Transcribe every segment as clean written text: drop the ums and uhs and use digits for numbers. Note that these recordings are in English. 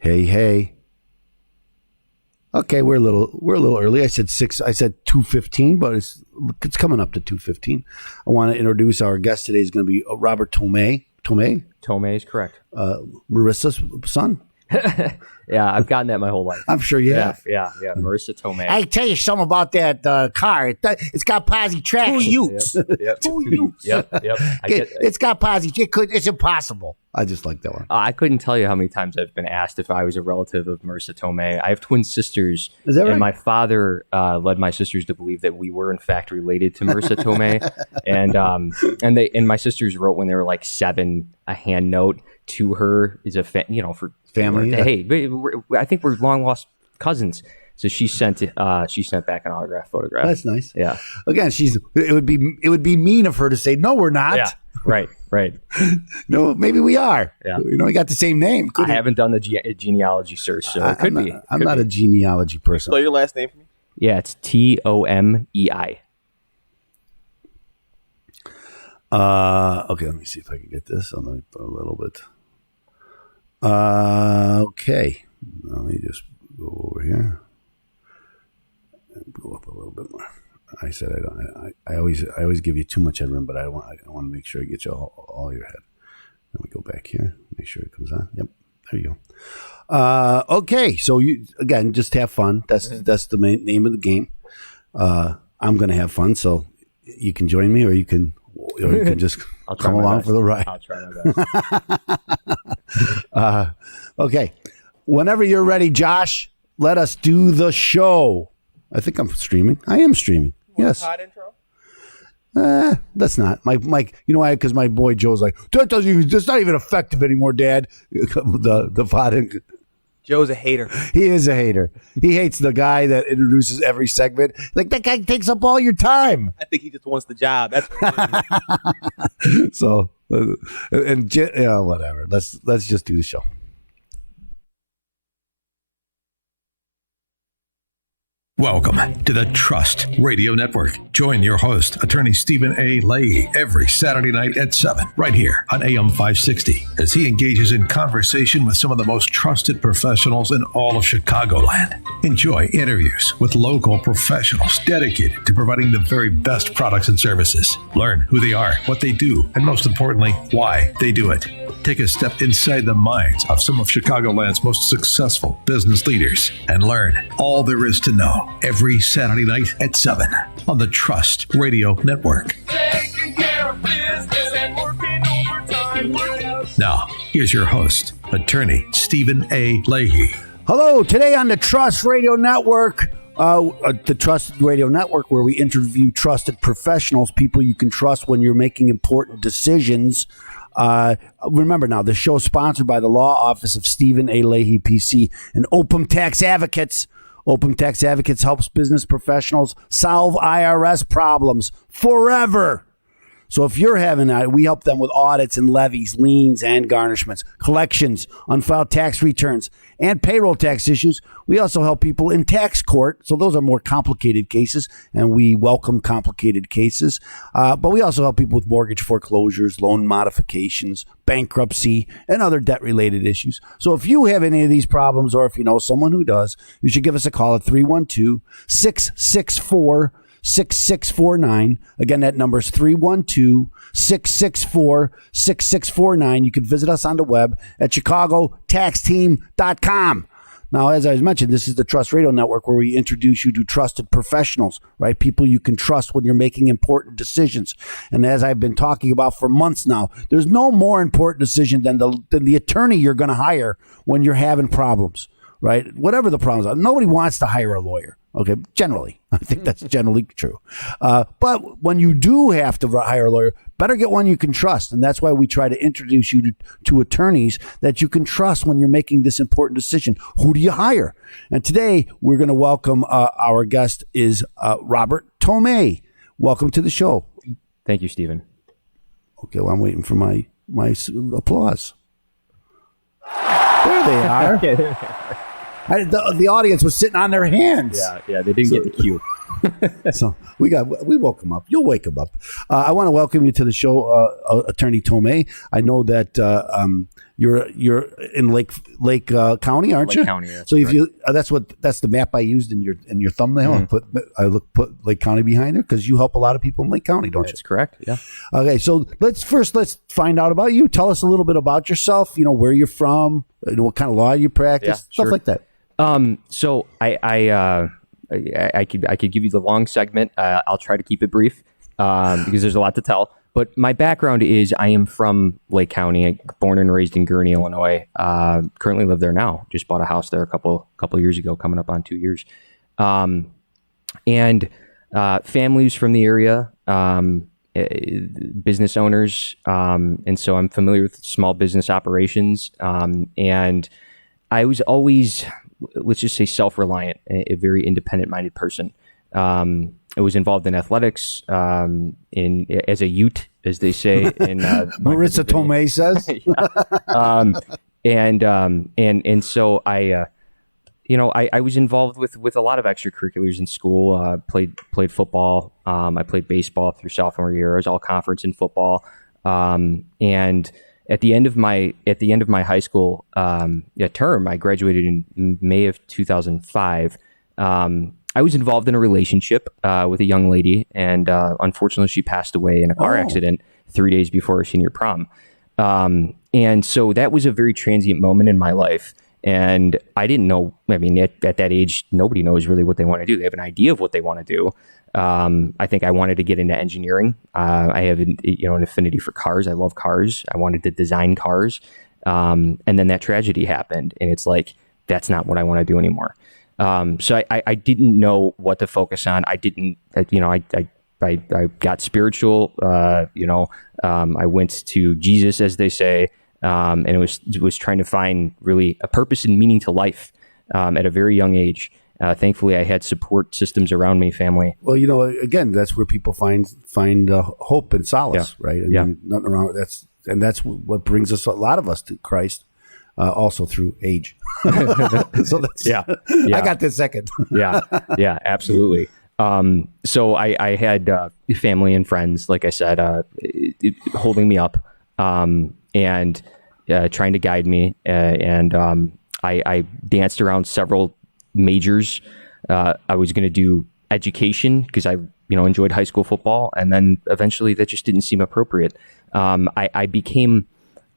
Hey. Okay, we're a little early. I said 2:15, but it's coming up to 2:15. I want to introduce our guest today. Is going to be Robert Tomei. Tomei is correct. Marissa's son. Yeah, I've gotten that my whole life. I'm sure you have. Yeah. Marissa Tomei. I tell you something about that car. It's got posi traction. Two Utes. Yep. It's got posi. It's impossible. I just like that one. I couldn't tell you how many times I've been asked if I was a relative of Marissa Tomei. I have twin sisters. Is that right? And my father led my sisters to believe that we were in fact related to Marissa Tomei. And my sisters wrote when they were like 7 a hand note to her as a for family. Hey, I think we're long lost cousins. So she sent back an autograph photograph. That's nice. Yeah. Again, it would be mean of her to say no, we're not. Yeah. Right. No, maybe we are. Yeah. We got the same name. I haven't done the genealogy search, so it could be. I'm not a genealogy person. Spell your last name for me. Yeah, it's Tomei. Okay, let me see if I can get this. Let me put a little bit. Okay. Let me just go over here and go up a little bit more. I said I always give you too much headroom, but I want to make sure I get you all your head. Let me go back here, make sure it comes on. Yep, there you go. Okay, so you again just have fun. That's the main name of the game. I'm going to have fun, so you can join me, or you can just come along for the ride. I'll try my best. Okay, whenever you're ready, Josh, let us do the show. I think I'm streaming. I am streaming. Yes. Pod intro? That's not Mike. You know why? Because my boy Joe's like, that's not even effective anymore, Dad. The pod. Joe's a hater. He is a hater. He hates the guy that introduces every segment. Like, that guy takes up all your time. I think he just wants the job. That's what it is. So, whatever. Let's just do the show. Welcome to the Trust Radio Network. Join your host, attorney Stephen A. Leahy, every Saturday night at 7, right here on AM 560, as he engages in conversation with some of the most trusted professionals in all of Chicagoland. Enjoy interviews with local professionals dedicated to providing the very best products and services. Learn who they are, what they do, and most importantly, why they do it. Take a step inside the minds of some of Chicagoland's most successful business leaders and learn all there is to know every Saturday night at 7 on the Trust Radio Network. Taking care of business and working overtime. Now, here's your host, attorney Stephen A. Leahy. Hello, today on the Trust Radio Network, the Trust Radio Network, where we interview trusted professionals, people you can trust when you're making important decisions. Remember now, the show is sponsored by the Law Office of Stephen A. Leahy, PC, and Opum Tax Advocates. Opum Tax Advocates helps business professionals solve IRS problems forever. So if you're having that, we help them with audits and levies, liens and garnishments, collections, unfiled tax returns, and payroll tax issues. We also help people in tax court. So those are more complicated cases, and we welcome complicated cases. But we also help people with mortgage foreclosures, loan modifications, bankruptcy, and other debt-related issues. So if you have any of these problems, or if you know someone who does, you should give us a call at 312-664-6649. Again, that number is 312-664-6649. You can visit us on the web at chicagotaxteam.com. Now, as I mentioned, this is the Trust Radio Network, where we introduce you to trusted professionals, right? People you can trust when you're making important decisions. And as I've been talking about for months now, there's no more important decision than the attorney you're going to hire when you're having problems, right? Whatever the problems are. Nobody wants to hire a lawyer. Okay, generally. I think that's generally true. But when you do have to hire a lawyer, better get one you can trust. And that's why we try to introduce you to attorneys that you can trust when you're making this important decision. Who do you hire? And today we're going to welcome our guest is Robert Tomei. Welcome to the show. Thank you, Stephen. Okay, well, I'm waiting for my applause. There they are. The audience was sitting on their hands. Yeah, they didn't get the cue. So we woke him up. You'll wake him up. I want to welcome you to the show, Attorney Tomei. I know that you're in Lake County, aren't you? Lake County. So if you that's the map I used in your thumbnail. Mm-hmm. I put Lake County behind there because you help a lot of people in Lake County, don't That's correct. Yeah. you? Okay, so let's find out about you. Tell us a little bit about yourself. Where you're from, what kind of law you practice, Yeah, stuff sure. like that. So I could give you the long segment. I'll try to keep it brief because there's a lot to tell. But my background is I am from Lake County, born and raised in Gurnee, Illinois. Currently live there now. Just bought a house there a couple years ago, coming up on 2 years. And families from the area, business owners, and so I'm familiar with small business operations. And I was always, let's just say, self-reliant, a very independent-minded person. I was involved in athletics, as a Ute, as they say. In Marissa Tomei says. And so I was involved with a lot of extracurriculars in school. Played football. I played baseball through sophomore year. I was all conference in football. And at the end of my high school term, I graduated in May of 2005. I was involved in a relationship with a young lady, and unfortunately, she passed away in a car accident 3 days before her senior prom. And so that was a very transient moment in my life. And I didn't know. I mean, at that age, nobody knows really what they want to do. They have an idea of what they want to do. I think I wanted to get into engineering. I have an affinity for cars. I love cars. I wanted to design cars. And then that tragedy happened, and it's like, that's not what I want to do anymore. So I didn't know what to focus on. I didn't, I got spiritual. I went to Jesus, as they say, and it was trying to find really a purpose and meaning to life at a very young age. Thankfully, I had support systems around me, family. Well, again, that's where people find hope and solace, right? I mean, nothing wrong with that's what brings us, a lot of us, to Christ. Also through age. So that's, I got this second. Yeah, absolutely. So I had family and friends, like I said, holding me up and trying to guide me. And I danced around several majors. I was going to do education because I enjoyed high school football. And then eventually that just didn't seem appropriate. I became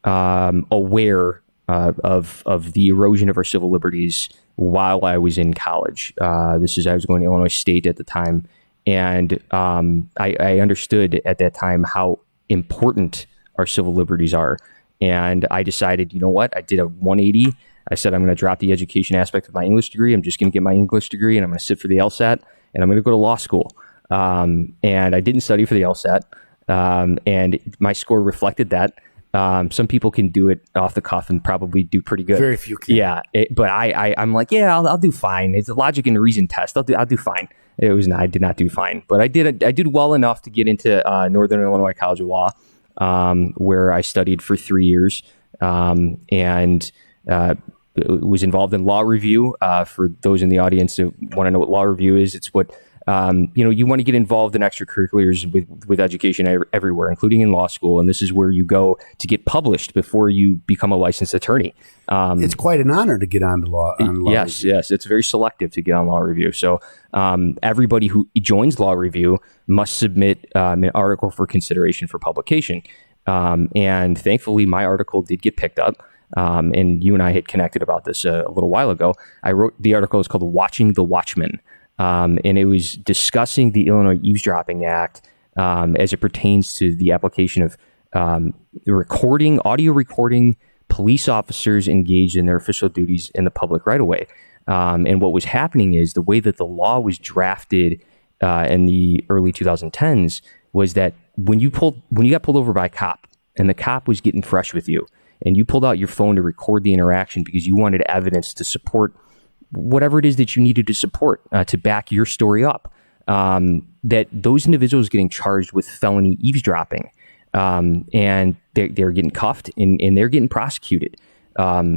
aware of the erosion of our civil liberties while I was in college. I was going to Illinois State at the time, and I understood at that time how important our civil liberties are. And I decided, you know what? I did a 180. I said, I'm going to drop the education aspect of my English degree. I'm just going to get my English degree, and I'm going to sit for the LSAT, and I'm going to go to law school. And I didn't study for the LSAT, and my score reflected that. Some people can do it off the cuff and probably do pretty good. Very few can. Yeah, but I'm like, I'll do fine. It's a logic and reason test. I'll do fine. I did not do fine, but I did well enough to get into Northern Illinois College of Law, where I studied for 3 years, and was involved in law review. For those in the audience who want to know what law review is, it's what you want to get involved in extracurriculars with education everywhere, including in law school. And this is where you go to get published before you become a licensed attorney. It's quite an honor to get on law Yes, review. Yes. It's very selective to get on law review. So everybody who joins law review must submit an article for consideration for publication. And thankfully, my article did get picked up. And you and I had connected about this a little while ago. I wrote the article. It's called "Watching the Watchmen." And it was discussing the Illinois Eavesdropping Act as it pertains to the application of audio recording police officers engaged in their official duties in the public right-of-way. And what was happening is the way that the law was drafted in the early 2010s was that when you got pulled over by a cop and the cop was getting fresh with you and you pulled out your phone to record the interaction because you wanted evidence to support whatever it is that you needed to support to back your story up, that those individuals getting charged with felony eavesdropping, and they're getting cuffed and they're getting prosecuted.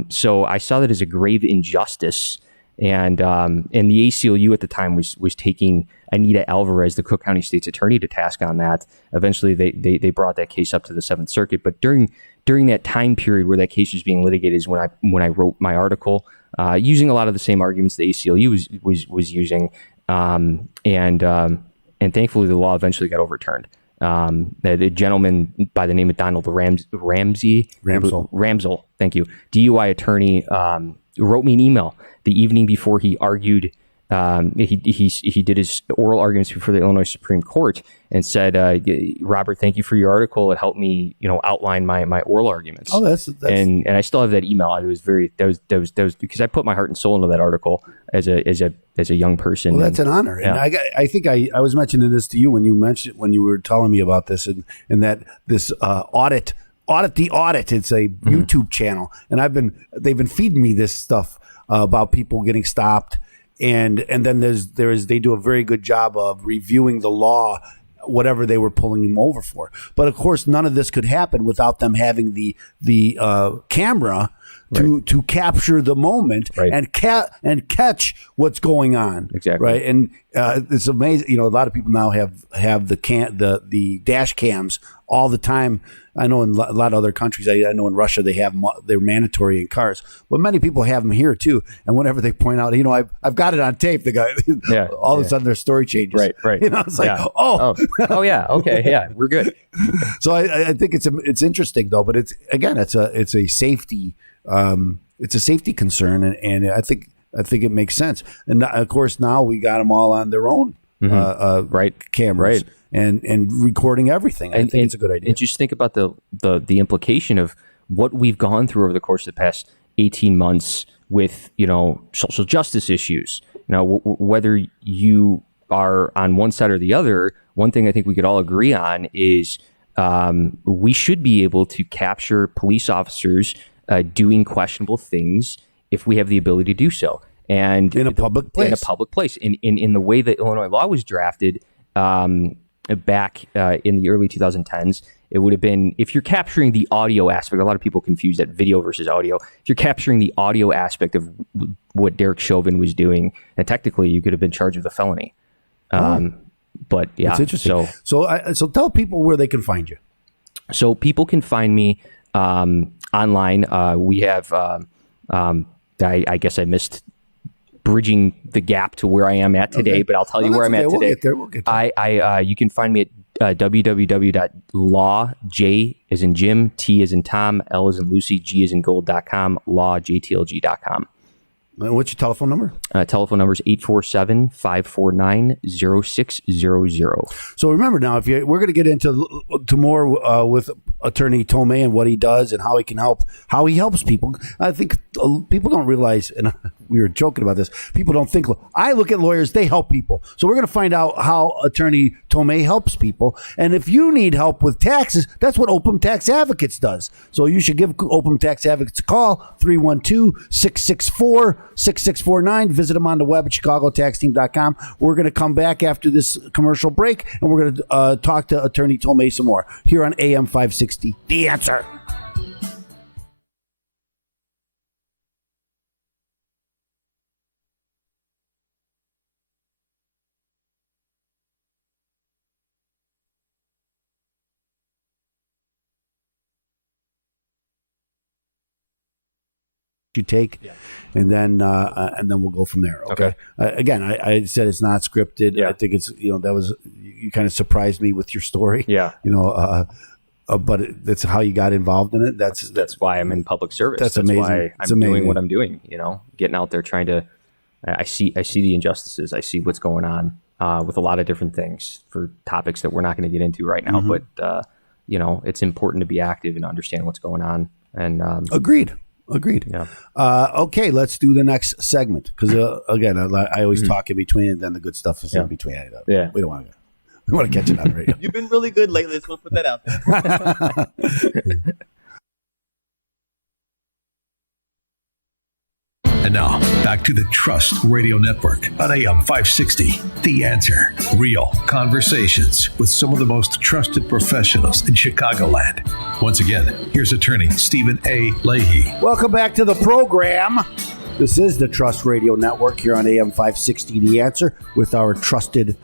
So I saw that as a grave injustice And the ACLU at the time was taking Anita Alvarez, the Cook County State's attorney, to task on that. Eventually, they brought that case up to the Seventh Circuit. But during that time period where that case was being litigated is when I wrote my article, using a lot of the same arguments the ACLU was using, and thankfully the law eventually got overturned. The gentleman by the name of Donald Ramsel, thank you, DUI attorney, wrote me an email the evening before he argued. He did his oral arguments before the Illinois Supreme Court and said, "Robert, thank you for your article. It helped me, outline my oral arguments." Oh, that's and I still have that email. It was that was because I put my heart and soul into that article as a young person. Well, that's an honor. Yeah. And I think I was mentioning this to you when you were telling me about this and that this audit the audit. It's a YouTube channel, and they've been feeding me this stuff about people getting stopped. And then they do a very good job of reviewing the law, whatever they were pulling him over for. But of course, none of this could happen without them having the camera to capture the moment and catch what's going on. Exactly. Right. And it's amazing. A lot of people now have the dash cams all the time. I know in a lot of other countries, I know in Russia they're mandatory in cars, but many people have them here too. And whenever they point out, I've got it on tape, the guy, all of a sudden their story changes. Right. It's like, oh yeah, okay, yeah, we're good. So I think it's interesting though, but it's a safety concern, and I think it makes sense. And of course now we got them all on their own cameras. Right. And recording everything. I think it's a good idea. And just think about the implication of what we've gone through over the course of the past 18 months with, social justice issues. Whether you are on one side or the other, one thing I think we could all agree on is we should be able to capture police officers doing questionable things if we have the ability to do so. And in a public place. In the way that Illinois law was drafted, back in the early 2010s, it would have been, if you're capturing the audio aspect, a lot of people confuse that video versus audio. If you're capturing the audio aspect of what Derek Chauvin was doing, and technically you could have been charged with a felony. But yeah, it's interesting. So tell people where they can find you. So people can find me online. We have, I guess I missed bridging the gap to where I am at today, but I'll tell you where I'm at today. We'll get there. You can find me at www.law, J as in Jim, T as in Tom, L as in Lucy, G as in gold.com, lawjtlg.com. What's your telephone number? Telephone number is 847-549-0600. So remember now, we're going to get into more with Attorney Tomei and what he does and how he can help, how he helps people. I think people don't realize, and we were joking about this, people don't think, I look at lawyers, they help people. So we're going to find out how Attorney Tomei helps people. And if you need help with taxes, that's what Open Tax Advocates does. So you should give Open Tax Advocates a call, 312-664-6649. Visit them on the web at chicagotaxteam.com. We're going to come back after this commercial break, and we're going to talk to Attorney Tomei some more here on AM 560. The Answer. You take, and then we'll go from there. Okay. Again, I said it's not scripted. Yeah. I think it's that was, you kind of surprised me with your story. Yeah. But that's how you got involved in it. That's why I'm in public service. That's amazing. Why I'm doing what I'm doing. Getting out there trying to. I see the injustices. I see what's going on with a lot of different things for topics that we're not going to get into right now. Mm-hmm. But it's important to be active and understand what's going on. And Agreed. Yeah. Okay, let's do the next segment because again, I always talk in between, and then the good stuff is in between. Yeah. We don't want to. We want to catch it on radio. You've been really good lately. Let's put that out there. And now, back to the Trust Radio Network on AM 560. The Answer. Real conversations with some of the most trusted professionals in Chicagoland. Once again, here's attorney Stephen A. Leahy. Welcome back to the program. This is the Trust Radio Network here on AM 560 The Answer with our trusted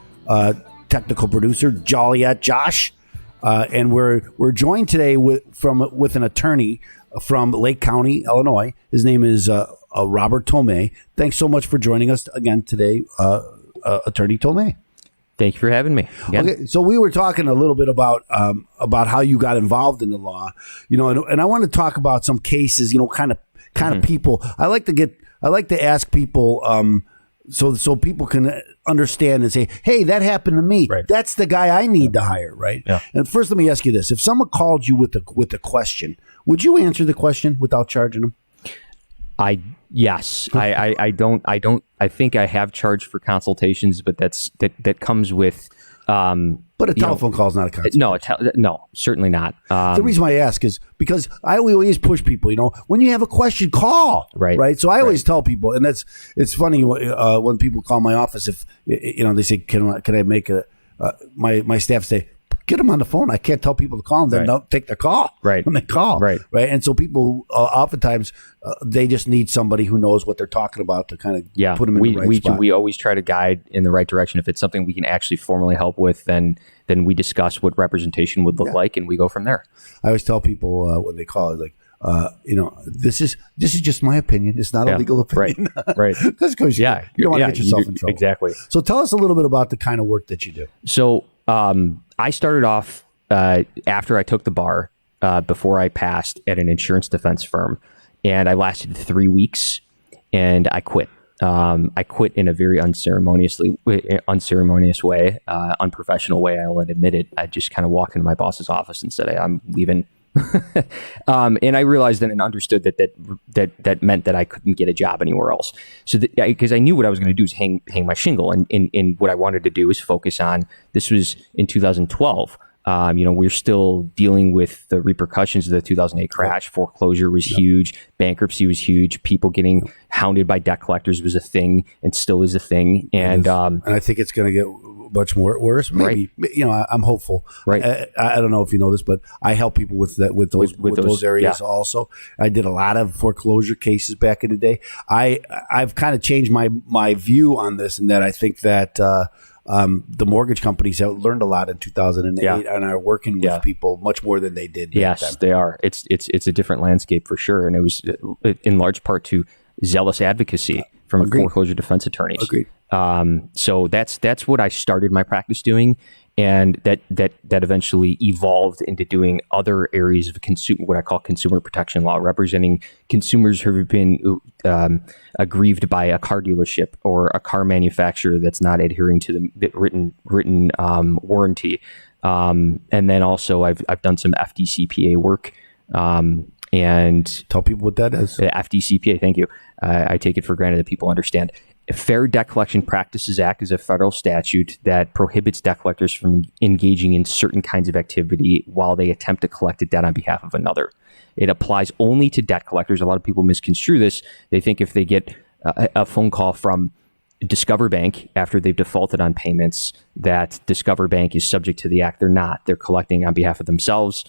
technical producer, Joliet Josh. And we're joined today with an attorney from Lake County, Illinois. His name is Robert Tomei. Thanks so much for joining us again today, Attorney Tomei. Thank you for having me. Again. Okay, so we were talking a little bit about how you got involved in the law, and I want to talk about some cases, kind of people. I like to ask people so people can understand and say, hey, that happened to me. Right. That's the guy I need to hire, right? Yeah. And first, let me ask you this: if someone called you with a question, would you answer the question without charging them? Yes. I don't. I think I have charged for consultations, but that comes with. But a telephone call is not a consultation. No, certainly not. The reason why I ask is because I always push people. When you have a question, call. Right. So I always tell people, and it's funny when people call my office. If they say, "Can I make my staff say." Get them on the phone. I can't tell people to call them. Then don't take their call when they call. Right. And so people oftentimes they just need somebody who knows what they're talking about to kind of put them in the right spot. We always try to guide in the right direction. If it's something we can actually formally help with, then we discuss what representation would look like, and we go from there. I always tell people when they call, like, this is just my opinion. It's not a legal opinion. Right. Because you don't want to get yourself in trouble. Exactly. So tell us a little bit about the kind of work that you do. So I started off after I took the bar, before I passed, at an insurance defense firm, and I lasted 3 weeks, and I quit. I quit in a very unceremonious way, unprofessional way. I'll admit it. I just kind of walked into my boss's office and said, "Hey, I'm leaving." And I realized then and understood that meant that I couldn't get a job anywhere else. So because I knew what I was going to do is hang my shingle, and what I wanted to do is focus on. This was in 2012. We're still dealing with the repercussions of the 2008 crash. Foreclosure was huge. Bankruptcy was huge. People getting hounded by debt collectors was a thing, and still is a thing. And I think it's going to get much more worse. Maybe I'm hopeful. Right. I don't know if you know this, but I help people with those areas also. I did a lot of foreclosure cases back in the day. I've kind of changed my view on this, in that I think that the mortgage companies have learned a lot in 2008 and are working with people much more than they did. Yes, they are. It's a different landscape for sure, and it was in large part to zealous advocacy from foreclosure defense attorneys. Agreed. So that's what I started my practice doing, and that eventually evolved into doing other areas of what I call consumer protection law, representing consumers who have been aggrieved by a car dealership or a car manufacturer that's not adhering to the written warranty. And then also I've done some FDCPA work. And tell people what that is. FDCPA, thank you. I take it for granted that people understand. Fair Debt Collection Practices Act is a federal statute that prohibits debt collectors from engaging in certain kinds of activity while they attempt to collect a debt on behalf of another. It applies only to debt collectors. A lot of people misconstrue this. They think if they get a phone call from Discover Bank after they've defaulted on payments, that Discover Bank is subject to the act. They're not. They're collecting on behalf of themselves.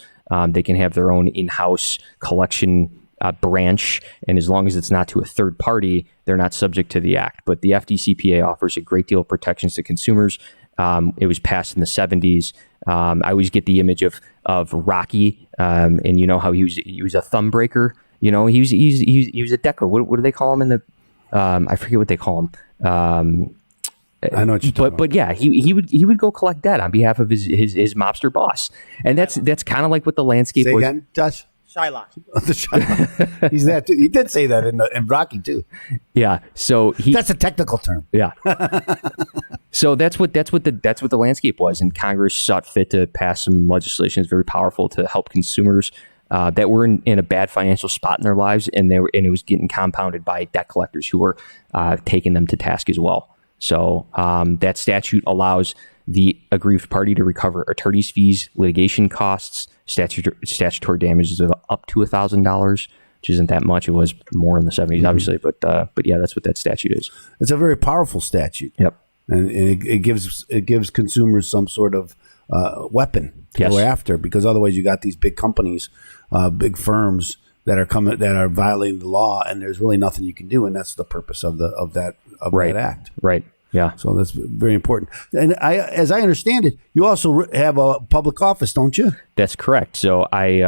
They can have their own in-house collection branch, and as long as it's not to a third party, they're not subject to the act. But the FDCPA offers a great deal of protections to consumers. It was passed in the 70s. I always get the image of Rocky, and you know how he was a thumb breaker. He was a deco. What do they call him in the? I forget what they call him. I know what you're talking about. But yeah, he would go collect debt on behalf of his mobster boss, and that's kind of like what the landscape was. Say again, Josh. Shylock. He's that too. He did say that in Rocky too. Yeah. So that's a technical term. Yeah. So that's what the landscape was, and Congress sought fit to pass some legislation that's very powerful to help consumers that were in a bad financial spot in their lives, and it was getting compounded by debt collectors who were taking them to task as well. So that statute allows the aggrieved party to recover attorney's fees, litigation costs, statutory damages of up to $1,000, which isn't that much. It was more in the 70s, obviously, but yeah, that's what that statute is. It's a very powerful statute. Yep, and it gives consumers some sort of weapon to go after, because otherwise you got these big companies, big firms that are violating the law, and there's really nothing you can do, and that's the purpose of that act. Right. Yeah. So that's very important. And as I understand it, you also have a public office, don't you? That's correct. So I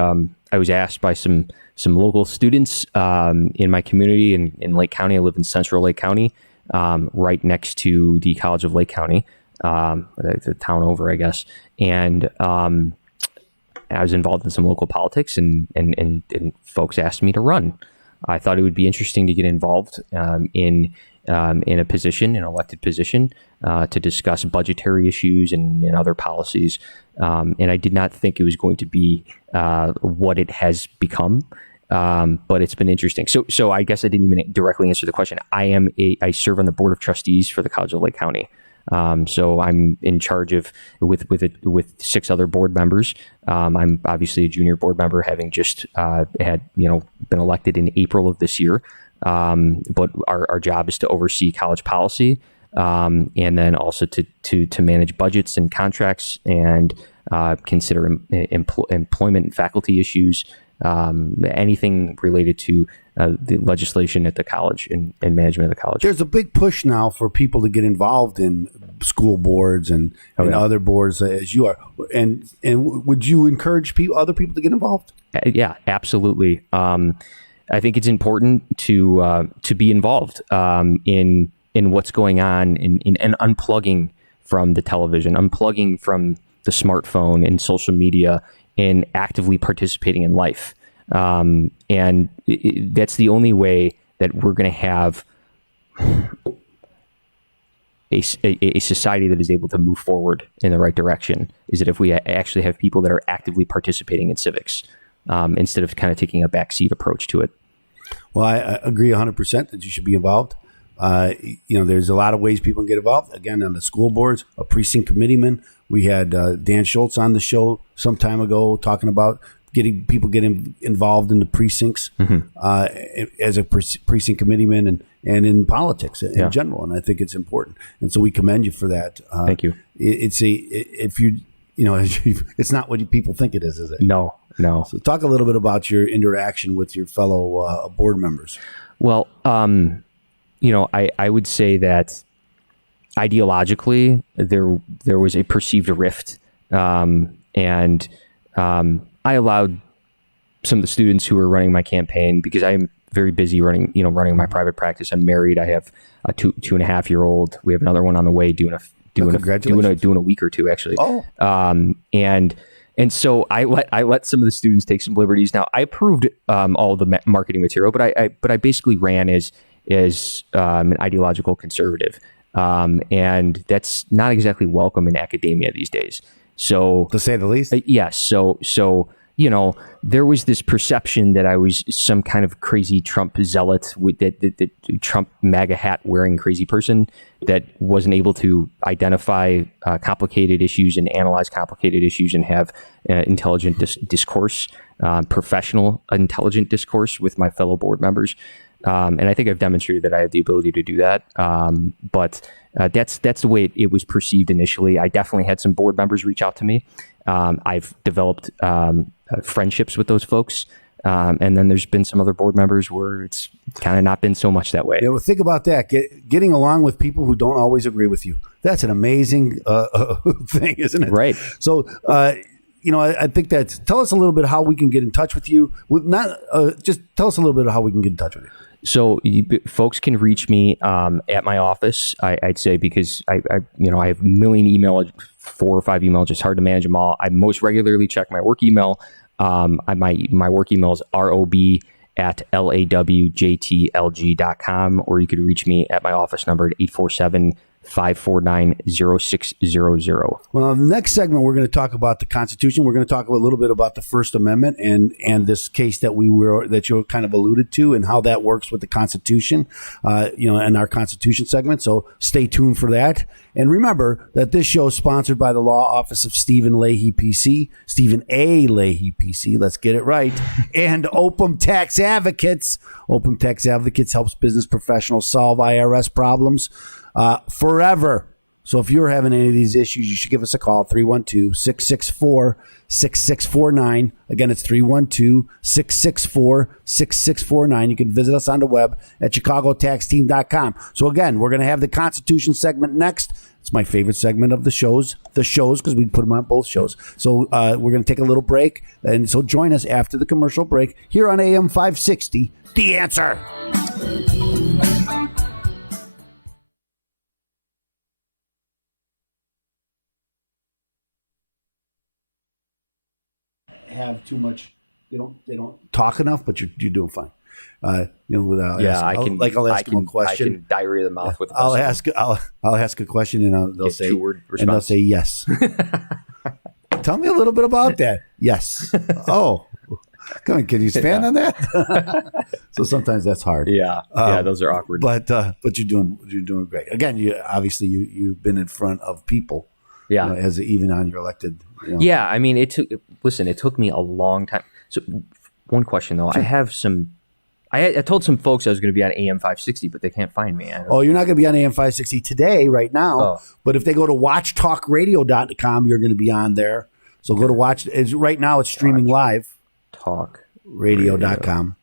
was asked by some local students in my community in Lake County. I live in Central Lake County, right next to the College of Lake County, the town over, I guess. And I was involved in some local politics, and folks asked me to run. I thought it would be interesting to get involved in a position, an elected position, to discuss budgetary issues and other policies. And I did not think it was going to be what it has become, but it's been interesting. So I guess I didn't even directly answer the question. I serve on the board of trustees for the College of Lake County. So I'm in charge of with 6 other board members. I'm obviously a junior board member, having just been elected in April of this year. But our job is to oversee college policy, and then also to manage budgets and contracts, and consider employment and faculty issues, anything related to the legislation at the college and management of the college. There's a big push now for people to get involved in school boards and other boards as you are. And would you encourage other people to get involved? Yeah, absolutely. I think it's important to be involved in what's going on and unplugging from the television, unplugging from the smartphone and social media, and actively participating in life. And that's the only way that we're going to have a society that is able to move forward in the right direction, is that if we actually have people that are actively participating in civics, instead of kind of taking a backseat approach to it. Well, I agree 100% that you should be involved. There's a lot of ways people can get involved. Again, on the school boards, a precinct committeeman. We had Dan Schultz on the show some time ago talking about getting involved in the precincts as a precinct committeeman and in politics in general. And I think it's important. And so we commend you for that. Thank you. It's not what people think it is it? No. So talk a little bit about your interaction with your fellow board members. Well, I would say that ideologically there was a perceived rift, and I allowed some of the students who were running my campaign, because I'm very busy running my private practice. I'm married. I have a 2.5-year-old. We have another one on the way doing a week or two, actually. Oh. And so I let some of the students take some liberties. Now, I approved all the marketing material, but I basically ran as an ideological conservative, and that's not exactly welcome in academia these days. So, to say the least, yes. So there was this perception that I was some kind of crazy Trump zealot with that Trump MAGA hat wearing crazy person that wasn't able to identify complicated issues and analyze complicated issues and have intelligent discourse, professional intelligent discourse with my fellow board members. And I think I've demonstrated that I have the ability to do that. But that's the way it was perceived initially. I definitely had some board members reach out to me. I've developed friendships with those folks. And then there's been some other board members where it's kind of not been so much that way. Yeah, well, think about that. Getting along with people who don't always agree with you. That's an amazing thing, isn't it? Right. So, I think tell us a little bit how we can get in touch with you. Just tell us a little bit of how we can get in touch with you. So folks can reach me at my office, I'd say, because I have a million emails, 4 or 5 emails. It's hard to manage them all. I most regularly check my work email. My work email is rob@lawjtlg.com, or you could reach me at my office number at 847-549-0600. Well, the next segment, we're going to talk about the Constitution. We're going to talk a little bit about the First Amendment and this case that you kind of alluded to, and how that works with the Constitution, in our Constitution segment. So stay tuned for that. And remember that this show is sponsored by the Law Office of Stephen Leahy, PC, Stephen A. Leahy, PC. Let's get it right. And Opum Tax Advocates. Opum Tax Advocates helps business professionals solve IRS problems forever. So if you're having any of these issues, you should give us a call, 312-664-6649. Again, it's 312-664-6649. You can visit us on the web at chicagotaxteam.com. So again, we're going to have the Constitution segment next. It's my favorite segment of the shows, because we put them on both shows. So we're going to take a little break. And so join us after the commercial break here on AM 560, The Answer. Have too much. They don't talk enough, but you're doing fine. Without I'll ask them a question. I can diarrhea the mouth with. I'll ask a question, and they'll say yes. Tell me a little bit about that. Yes. Oh, come on, can you expand on that? So sometimes that's hard. Yeah, those are awkward. But you're doing great. Again, you've been in front of people. Yeah, as even on your elected. Yeah, I mean, it took me a long time. So one question though, sure. I told some folks I was going to be on AM 560, but they can't find me. Oh, you're not going to be on AM 560 today, right now. Oh. But if they go to watchtalkradio.com, you're going to be on there. So go to right now it's streaming live. Talkradio.com.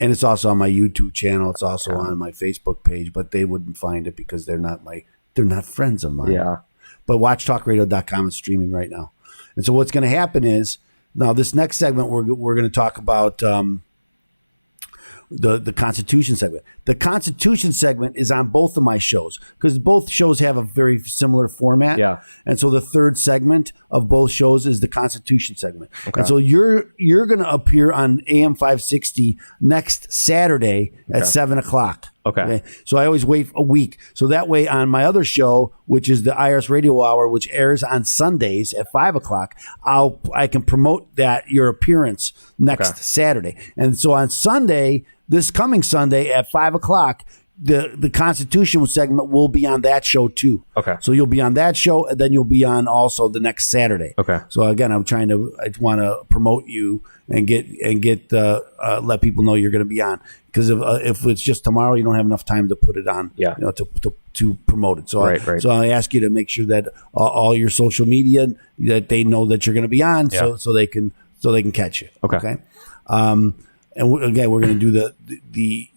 And it's also on my YouTube channel. It's also on my Facebook page, but they wouldn't find it because they're not friends of mine. Yeah. But watchtalkradio.com is streaming right now. And so what's going to happen is, now this next segment, we're going to talk about the Constitution segment. The Constitution segment is on both of my shows because both shows have a very similar format. Yeah. And so the third segment of both shows is the Constitution segment. Okay. And so you're going to appear on AM 560 next Saturday at 7:00. Okay. So I always wait a week. So that way on my other show, which is the Irs Radio Hour, which airs on Sundays at 5:00, I can promote your appearance next Saturday. And so on Sunday, this coming Sunday at 5:00, the Constitution segment will be on that show too. Okay. So you'll be on that show, and then you'll be on also the next Saturday. Okay. So again, I want to promote you and let people know you're going to be on. Because if it's just tomorrow, you don't have enough time to put it on. Yeah. To promote it. So right. So I ask you to make sure that all your social media, that they know that you're going to be on, so they can catch you. Okay. And again, we're going to do the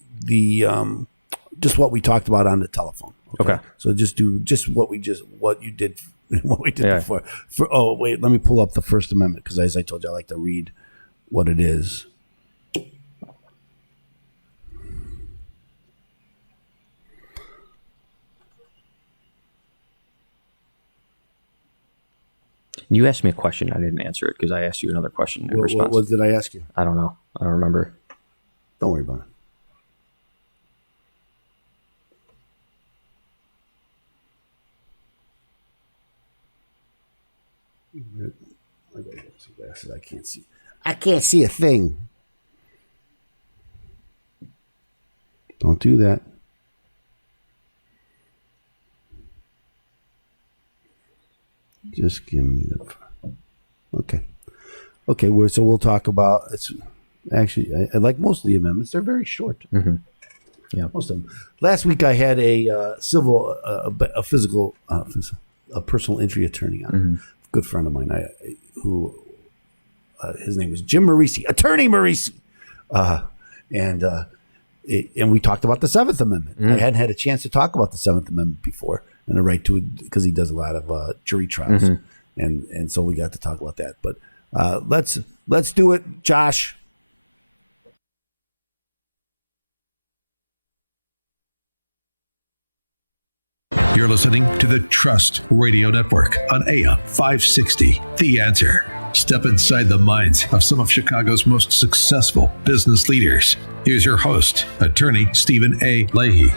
just what we talked about on the telephone. Okay. So just do what we did before. Let me pull up the First Amendment, because as I told you, I like to read what it is. You asked me a question. I didn't answer it because I asked you another question in response. What did I ask you? I don't know. I don't remember. Don't worry about it. I gotta get some glasses. I can't see a thing. Don't do that. Just give me okay. So we'll talk about it's. Actually, I like most of the amendments. They're very short. Mm-hmm. Yeah, most of them. Last week I had a personal injury attorney on. Mm-hmm. Good friend of mine, who his name was Jim Marisi, Attorney Marisi, and we talked about the Seventh Amendment. I hadn't had a chance to talk about the Seventh Amendment before, and the right to it, because he does a lot of jury trials, and so we got to talk about that. But let's do it, Josh. You're listening to the Trust Radio Network on AM 560. The Answer. Step inside the minds of some of Chicago's most successful business leaders. Here's your host, Attorney Stephen A. Leahy.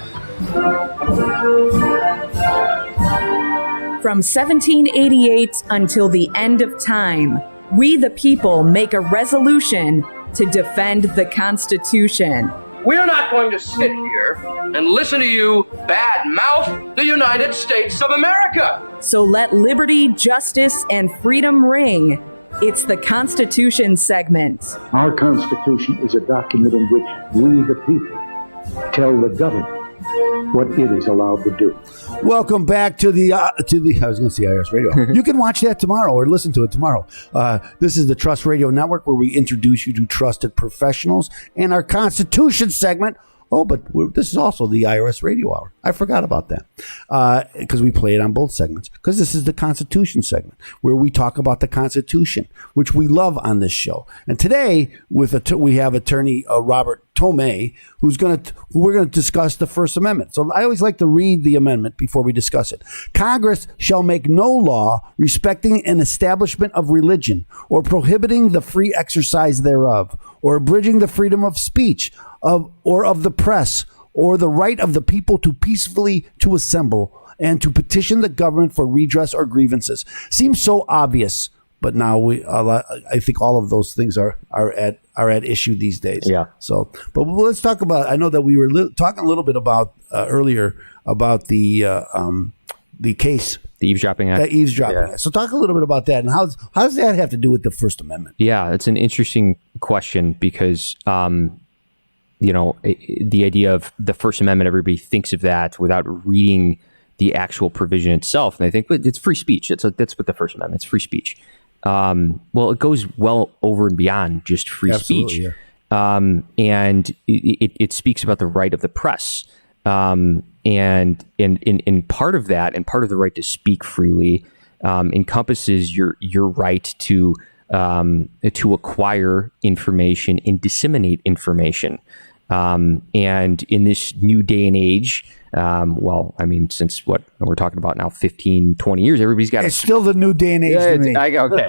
From 1788 until the end of time, we the people make a resolution to defend the Constitution. We're not going to sit here and listen to you bad-mouth the United States of America. So let liberty, justice, and freedom ring. It's the Constitution segment. Our Constitution is a document in which we, the people, tell the government what it is allowed to do. Welcome back to the I was going to say Irs Radio. You can watch that tomorrow or listen to it tomorrow. This is the Trust Radio Network, where we introduce you to trusted professionals, and our Constitution segment. Oh, but this is also the Irs Radio Hour. I forgot about that because we play it on both segments, because this is the Constitution segment, where we talk about the Constitution, which we love on this show. And today we have attorney Robert Tomei, who we're going to discuss the First Amendment. So I always like to read the amendment before we discuss it. Congress shall make no law respecting an establishment of religion, or prohibiting the free exercise thereof, or abridging the freedom of speech, or of the press, or the right of the people to peacefully to assemble and to petition the government for redress or grievances. Seems so obvious, but now I think all of those things are at issue these days. Yeah. So, but let's talk about. I know that we were talking a little bit about earlier about the case, the Eavesdropping Act. The Eavesdropping Act. So talk a little bit about that, and how does that have to do with the First Amendment? Yeah, it's an interesting question because, the idea of the First Amendment, everybody thinks of that without reading the actual provision itself. And they think, but it's free speech. That's what the First Amendment, it's free speech. Well, it goes well over and beyond just free speech. Yeah. And it speaks about the right of the press. And in part of that, and part of the right to speak freely, encompasses your right to acquire information and disseminate information. And in this new day and age, since what we're talking about now, 15, 20 years, everybody's got it's still the new day and age to me. Okay.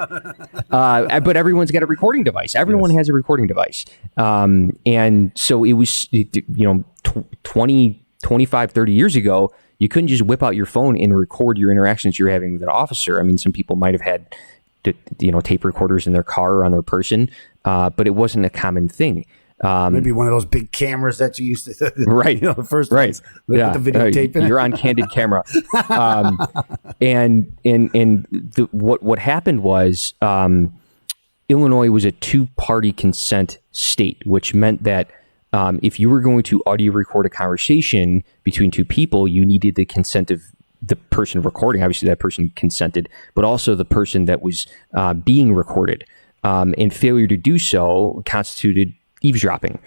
But everyone's got a recording device. Everyone has a recording device. And so it was, 20, 25, 30 years ago, you couldn't just whip out your phone and record your interactions you're having with an officer. I mean, some people might have had, tape recorders in their car or on their person, but it wasn't a common thing. Maybe one of those big cameras that you used to, right? The first right, ones, with the videotape in it. You're on candid camera, what happened was Illinois was a two-party consent state, which meant that if you were going to audio record a conversation between two people, you needed the consent of the person recording. Obviously, that person consented, but also the person that was being recorded. And failure to do so constituted eavesdropping,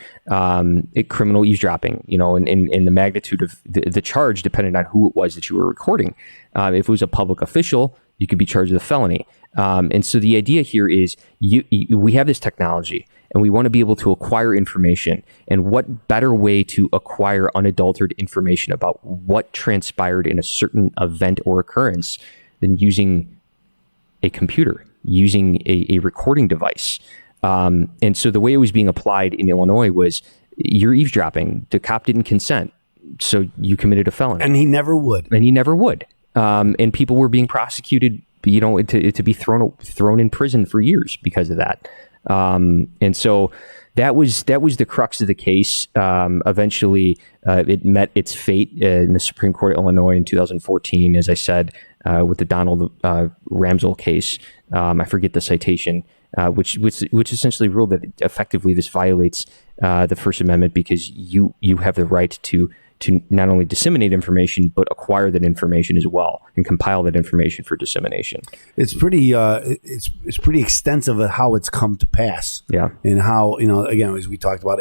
criminal eavesdropping, and the magnitude of the charge depended on who it was that you were recording. If it was a public official, you could be charged with a felony. And so the idea here is we have this technology and we want to be able to acquire information. And what better way to acquire unadulterated information about what transpired in a certain event or occurrence than using a computer, using a recording device. And so the way it was being applied in Illinois was you're eavesdropping. The cop didn't consent, so you committed a felony. And he never would. And people were being prosecuted, to be thrown in prison for years because of that. And so that was the crux of the case. Eventually, it met its fate in the Supreme Court of Illinois in 2014, as I said, with the Donald Ramsell case. I forget the citation. Which essentially ruled that effectively this violates the First Amendment because you have the right to not only disseminate information but acquire that information as well and compile that information for dissemination. It's pretty it's pretty extensive at how it's come to pass. Yeah, and how again, as we talked about,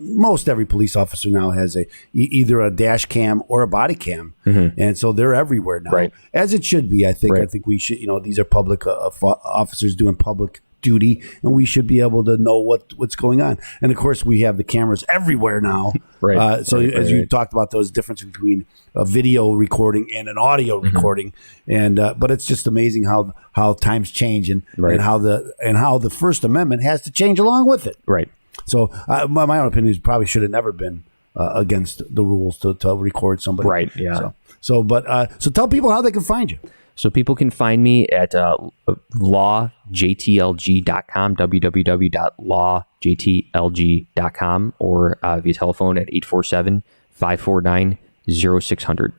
most every police officer now has either a dash cam or a body cam, and so they're everywhere now, right? As it should be. I think we should. These are public officers doing public duty, and we should be able to know what's going on. And of course, we have the cameras everywhere now. Right. You talked about those difference between a video recording and an audio recording, and but it's just amazing how times change and how the First Amendment has to change along with it. Right. So my own opinion is probably should have never been against the rules to record somebody. Right. Yeah. So tell people how they can find you. So people can find me at lawjtlg.com, www.lawjtlg.com, or via telephone at 847-549-0600.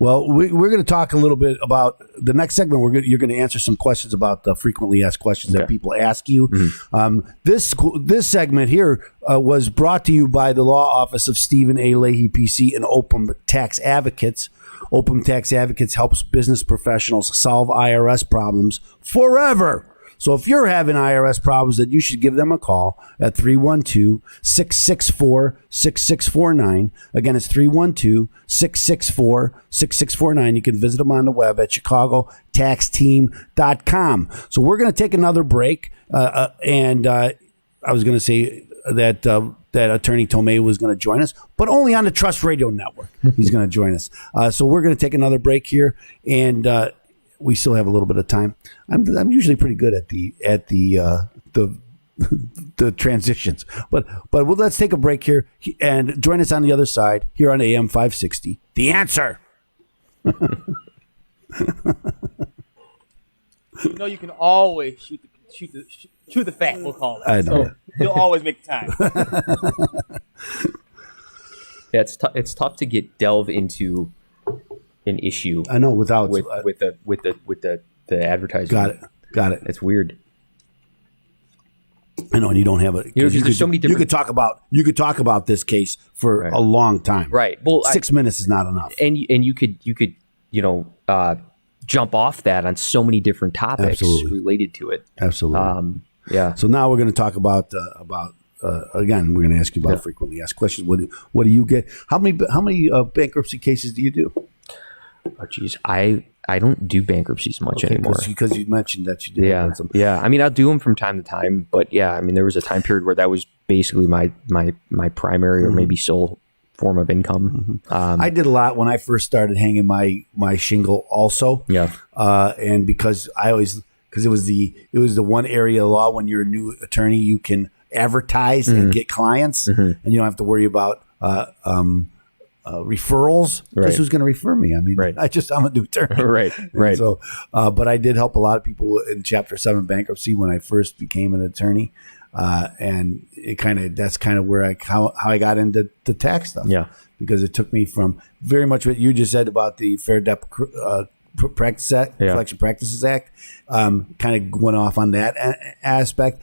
Well, we're going to talk a little bit about the next segment. You're going to answer some questions about the frequently asked questions that people ask you. This segment here was brought to you by the law office of Stephen A. Leahy, PC, and Opum Tax Advocates. Opum Tax Advocates helps business professionals solve IRS problems forever. So if you're having IRS problems, then you should give them a call at 312-664-6649. Again, it's 312-664-6649. You can visit them on the web at chicagotaxteam.com. So we're going to take another break. And I was going to say that that Attorney Tomei was going to join us, but only on the Trust Radio Network. He's going to join us. So we're going to take another break here, and we still have a little bit of time. I'm usually pretty good at the transitions, but let's take a break here and join us on the other side here on AM 560. The Answer. You can always shoot the fact. We'll call it. I know. So you'll always make time. Yeah, it's tough to delve into an issue. I know without with the advertising. Got it. It's weird. I know, and you don't have a. There's so many different. You could talk about this case for a long time. Right. Well, 6 minutes is not enough. And you could jump off that on so many different topics related to it. Absolutely. Yeah. So now we're going to talk about again. We're going to ask you about frequently asked questions. What do you get? How many bankruptcy cases do you do? Oh, geez, I don't do bankruptcies much anymore because you mentioned that you did. Yeah. I mean, I'll do them from time to time, but I mean, there was a time period where that was basically my primary or maybe sole form of income. I did a lot when I first started hanging my shingle also. Yeah. And because it was the one area of law when you're a new attorney, you can advertise and get clients, and you don't have to worry about referrals. Right. Who's going to refer me? I mean, I'm a new attorney. Right. So, but I did help a lot of people in Chapter 7 bankruptcy when I first became an attorney. And that's kind of where how I got into the tax stuff. Yeah. Because it took me from very much what you just said about the Fair Debt Practice Act, Collection Practices Act, kind of went off on that aspect.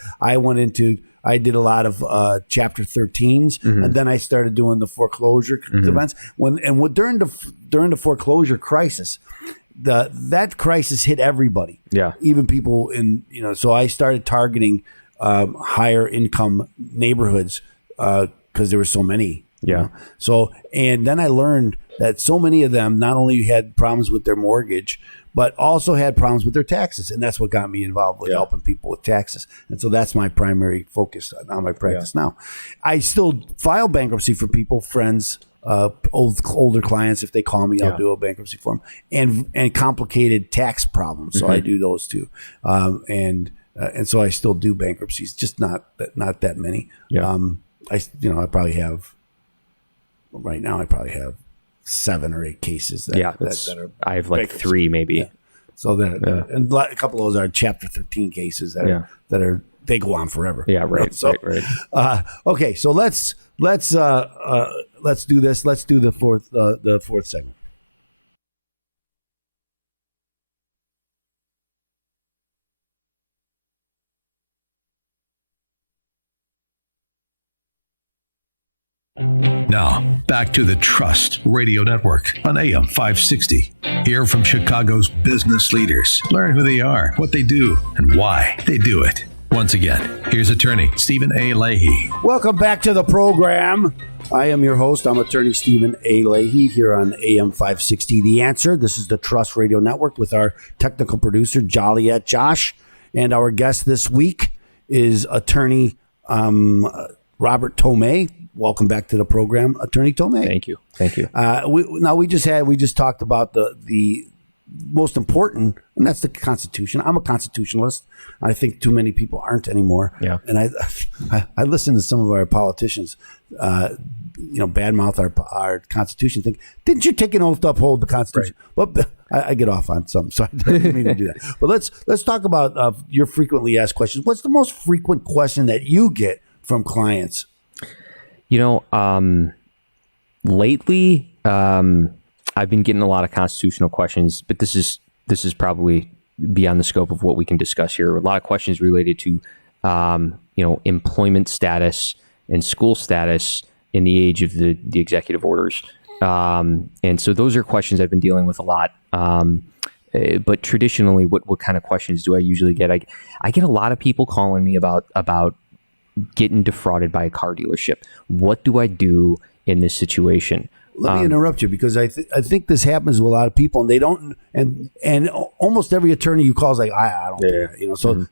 I did a lot of Chapter 13s, and then I started doing the foreclosure events. During the foreclosure crisis, that crisis hit everybody. Yeah, even people in So I started targeting higher income neighborhoods because there were so many. Yeah. So and then I learned that so many of them not only had problems with their mortgage, but also had problems with their taxes. And that's what got me involved with helping people with taxes. And so that's my primary focus on my practice now. I still file bankruptcy for people, friends, older clients. If they call me, I'll do a bankruptcy for them. And complicated tax problems. So I do those too. And so I still do bankruptcies, just not that many. Yeah. I probably have, right now, 7 or 8 cases that are I have like 3 maybe. Yeah. So and a couple of those are Chapter 13 cases that they go on forever. Yeah, right. So, right. Okay, so let's do this. Let's do the fourth segment. Now, back to the Trust Radio Network on AM 560. Hear from Chicago's business leaders. Learn who they are, what they do, and why they do it. Once again, here's attorney Stephen A. Leahy. Welcome back to the program. I am your host. I'm attorney Stephen A. Leahy here on AM 560 The Answer. This is the Trust Radio Network with our technical producer, Joliet Josh. And our guest this week is attorney Robert Tomei. Welcome back to the program, Attorney Tomei. Thank you. We just talked about the most important, and that's the Constitution. I'm a constitutionalist. I think too many people aren't anymore. Yeah. And I listen to some of our politicians, badmouth our Constitution. Think, didn't you take an oath to uphold the Constitution? Right. Well, I get off on some, so I didn't mean to do that. But let's talk about your frequently asked questions. What's the most frequent question that you get from clients? Lately, I've been getting a lot of constitutional questions, but this is probably beyond the scope of what we can discuss here. A lot of questions related to, employment status and school status in the age of the executive orders. And so those are questions I've been dealing with a lot. But traditionally, what kind of questions do I usually get? I get a lot of people calling me about getting defrauded by a car dealership. What do I do in this situation? Let me interrupt you because I think this happens with a lot of people, and they don't. And almost every attorney you call is like, I don't care.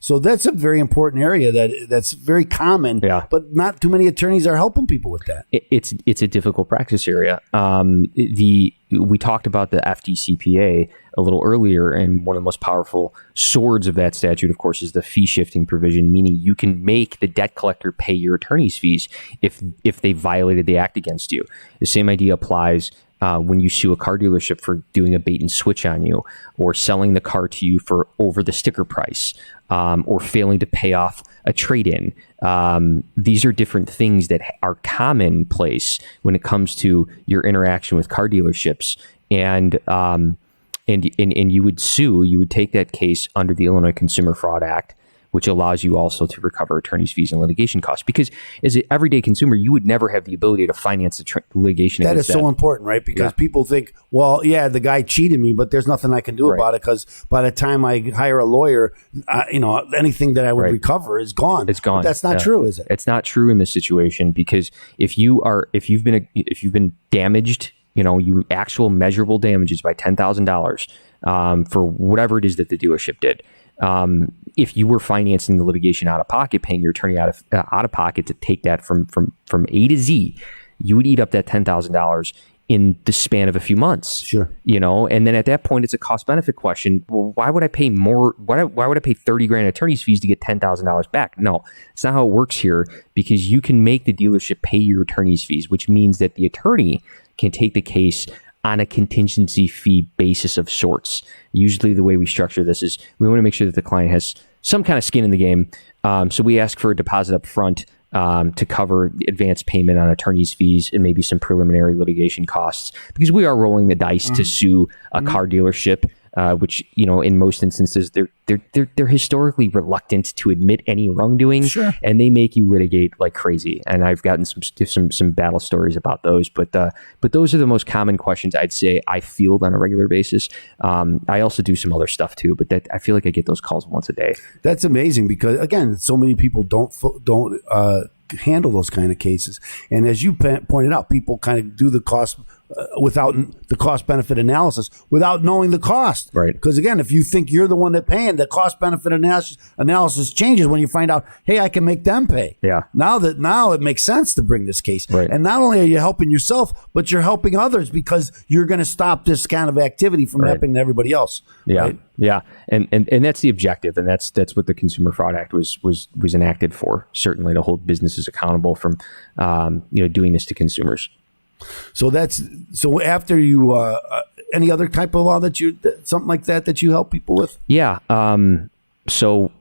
So that's a very important area that's very common. Yeah. But not too many attorneys are helping people with that. It's a difficult practice area. We talked about the FDCPA a little earlier, and one of the most powerful swords of that statute, of course, is the fee shifting provision, meaning you can make the debt collector pay your attorney's fees if they violated the act against you. The same idea applies when you sue a car dealership for doing a bait and switch on you, or selling the car to you for over the sticker price, or failing to pay off a trade-in. These are different things that are commonplace when it comes to your interaction with car dealerships. And you would take that case under the Illinois Consumer Fraud Act, which allows you also to recover attorney's fees and litigation costs. Because as an everyday consumer, you would never have the ability to finance the litigation. That is so important, right? Because people think, well, yeah, the guy cheated me, but there's nothing I can do about it because by the time I hire a lawyer, anything that I would recover is gone. It's gone. But that's not true, is it? It's not true in this situation, because if you've been damaged, you actual measurable damages by $10,000 for whatever it is that the dealership did. If you were financing the litigation out of pocket, paying your attorney out of pocket to take that from A to Z, you would eat up that $10,000 in the span of a few months. Sure. And then at that point, it's a cost benefit question. Well, why would I pay more? Why would I pay $30,000 attorney's fees to get $10,000 back? No, it's not how it works here, because you can make the dealership pay your attorney's fees, which means that the attorney can take the case on a contingency fee basis of sorts. Usually the way we structure this is we want to make sure that the client has some kind of skin in the game. So we ask for a deposit up front to cover the advance payment on attorney's fees and maybe some preliminary litigation costs, because we are rolling the dice to sue a car dealership, which, in most instances, they're historically reluctant to admit any wrongdoing, and they make you litigate like crazy. And I've gotten some battle stories about those, but those are the most common questions I'd say I field on a regular basis. I also do some other stuff too, but I feel like I get those calls once a day. That's amazing, because again, so many people don't handle those kind of cases, and as you pointed out, people kind of do the cost without the cost benefit analysis, without knowing the cost. Right. Because again, if you think you're the one that paying, the cost benefit analysis changes when you find out, hey, I can make them pay. Yeah. Now it makes sense to bring this case. Right. And not only are you helping yourself, but you're helping others, because you're going to stop this kind of activity from happening to everybody else. Yeah. Right? Yeah. And that's the objective. And that's what the Consumer Fraud Act was enacted for, certainly, to hold businesses accountable from, doing this to consumers. So after you, any other type of law something like that you help people with? Yeah. So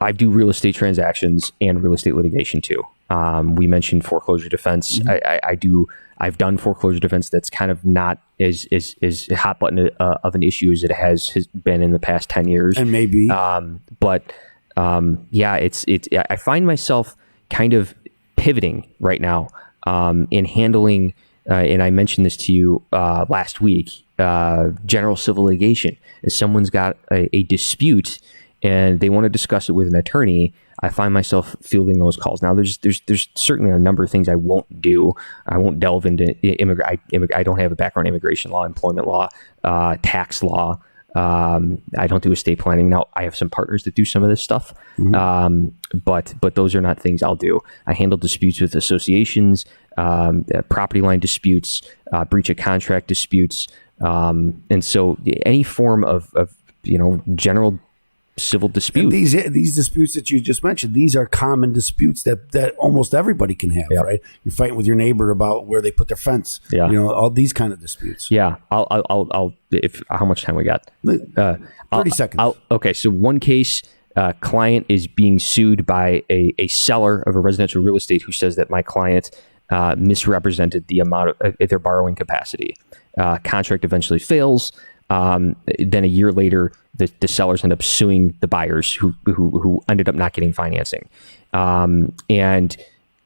I do real estate transactions and real estate litigation too. We mentioned foreclosure defense. Mm-hmm. I've done foreclosure defense. That's kind of not as hot button of an issue as it has been in the past 10 years. And maybe. I find myself kind of pivoting right now in handling, and I mentioned this to you last week, general civil litigation. If someone's got a dispute and they want to discuss it with an attorney, I find myself fielding those calls. Now, there's certainly a number of things I won't do. I won't delve into I don't have a background in immigration law, employment law, tax law. I don't do estate planning. Now, I have some partners that do some of this stuff, but those are not things I'll do. I handle disputes with associations, property line disputes, breach of contract disputes, and so any form of general civil dispute. And these disputes that you just mentioned, these are common disputes that almost everybody can have, right? You're fighting with your neighbor about where they put their fence. Yeah. All these kind of disputes. Yeah. I'll how much time we got? 30 seconds. Okay. So one case, client is being sued by a seller of a residential real estate who says that my client misrepresented the amount of their borrowing capacity. Contract eventually fails. Then a year later, the sellers end up suing the buyers who ended up not getting financing. And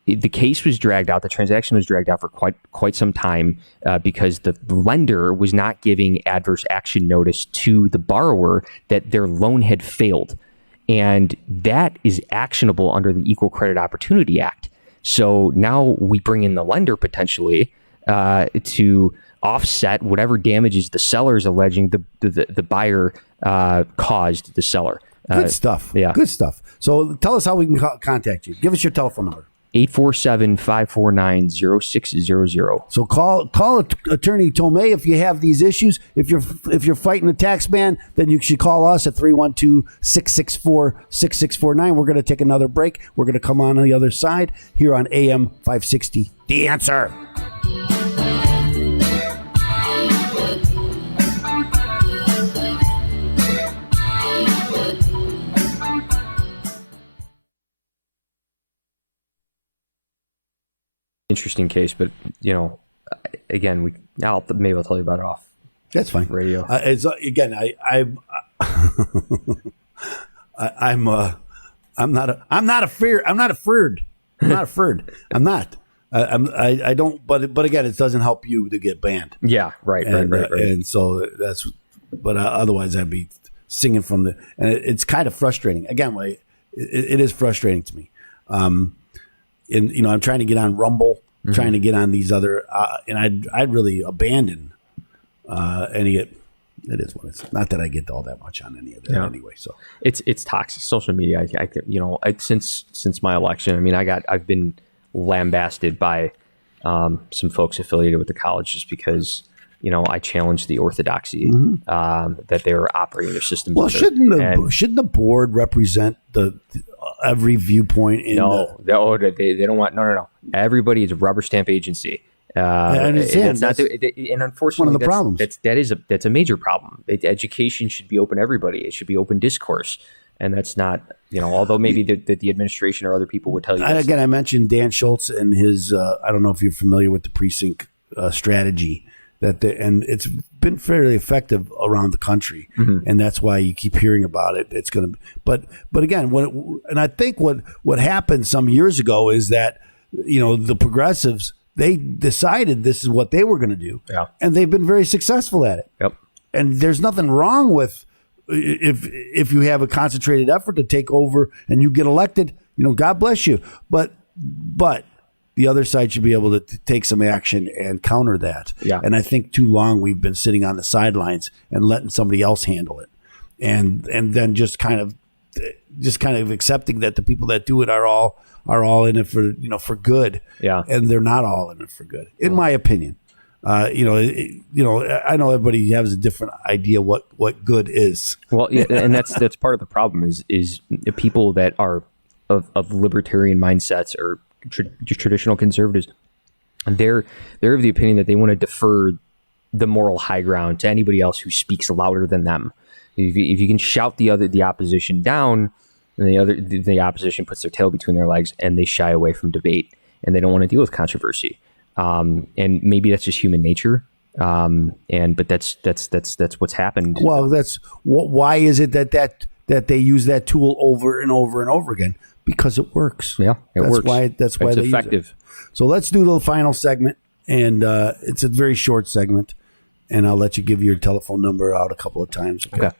the case was dragged out. The transaction was dragged out for quite some time because the lender was not giving adverse action notice to the borrower that their loan had failed. And that is actionable under the Equal Credit Opportunity Act. So now we bring in the lender potentially to offset whatever damages the seller is alleging the buyer caused the seller. Good stuff. Yeah. Good stuff. So tell us how we can contact you. Give us your telephone number. 847-549-0600. So call Attorney Tomei if you have these issues. If you're fighting a tax man, then you should call us at 312-664-6649. We're going to take another break. We're going to come on the other side here on AM 560. The Answer. Interesting case, but again, maybe I'll tell you about it off. That's fine. Radio. It's again, I'm not afraid. I don't. But again, it doesn't help you to get banned. Yeah. Right. And so that's. But otherwise, I'd be singing from the. And it's kind of frustrating. Again, it is frustrating to me. And I'm trying to get on Rumble, trying to get on these other, and I'd really abandon any. It is what it's. Not that I get all that much on any of that anyway. So it's toxic. Social media. Since my election, I mean, I've been lambasted by some folks affiliated with the college just because I challenged the orthodoxy that they were operating their systems. Well, shouldn't the board represent the every viewpoint? They don't want. No. Everybody is a rubber stamp agency. I understand. And unfortunately, one of the problems. That's a major problem. Education should be open to everybody. It should be open discourse, and that's not. Although maybe the administration or other people would tell you. Again, I mentioned Dan Schultz and his. I don't know if you're familiar with the precinct strategy. And it's been fairly effective around the country, and that's why you keep hearing about it. It's going to, but again, and I think what happened some years ago is that the progressives, they decided this is what they were going to do, and they've been very successful at it. Yep. And there's nothing wrong with if you have a concentrated effort to take over and you get elected. God bless you, but. The other side should be able to take some action and counter that. Yeah. And I think too long we've been sitting on the sidelines and letting somebody else handle it, and then just kind of accepting that the people that do it are all in it for good. Yeah. And they're not all in it for good, in my opinion. I know everybody has a different idea what good is. Well, yeah, and that's part of the problem is the people that are of libertarian mindsets or traditional conservatives, they're of the opinion that they want to defer the moral high ground to anybody else who speaks louder than them. If you can shout the opposition down, then the opposition puts their tail between their legs and they shy away from debate and they don't want to deal with controversy. And maybe that's just human nature. But that's what's happened. Well, why is it that they use that tool over and over and over again? Because it works. Yeah, works. That's why it's they effective. Use it. So let's do the final segment, and it's a very short segment, and I'll let you give your telephone number out a couple of times. Okay.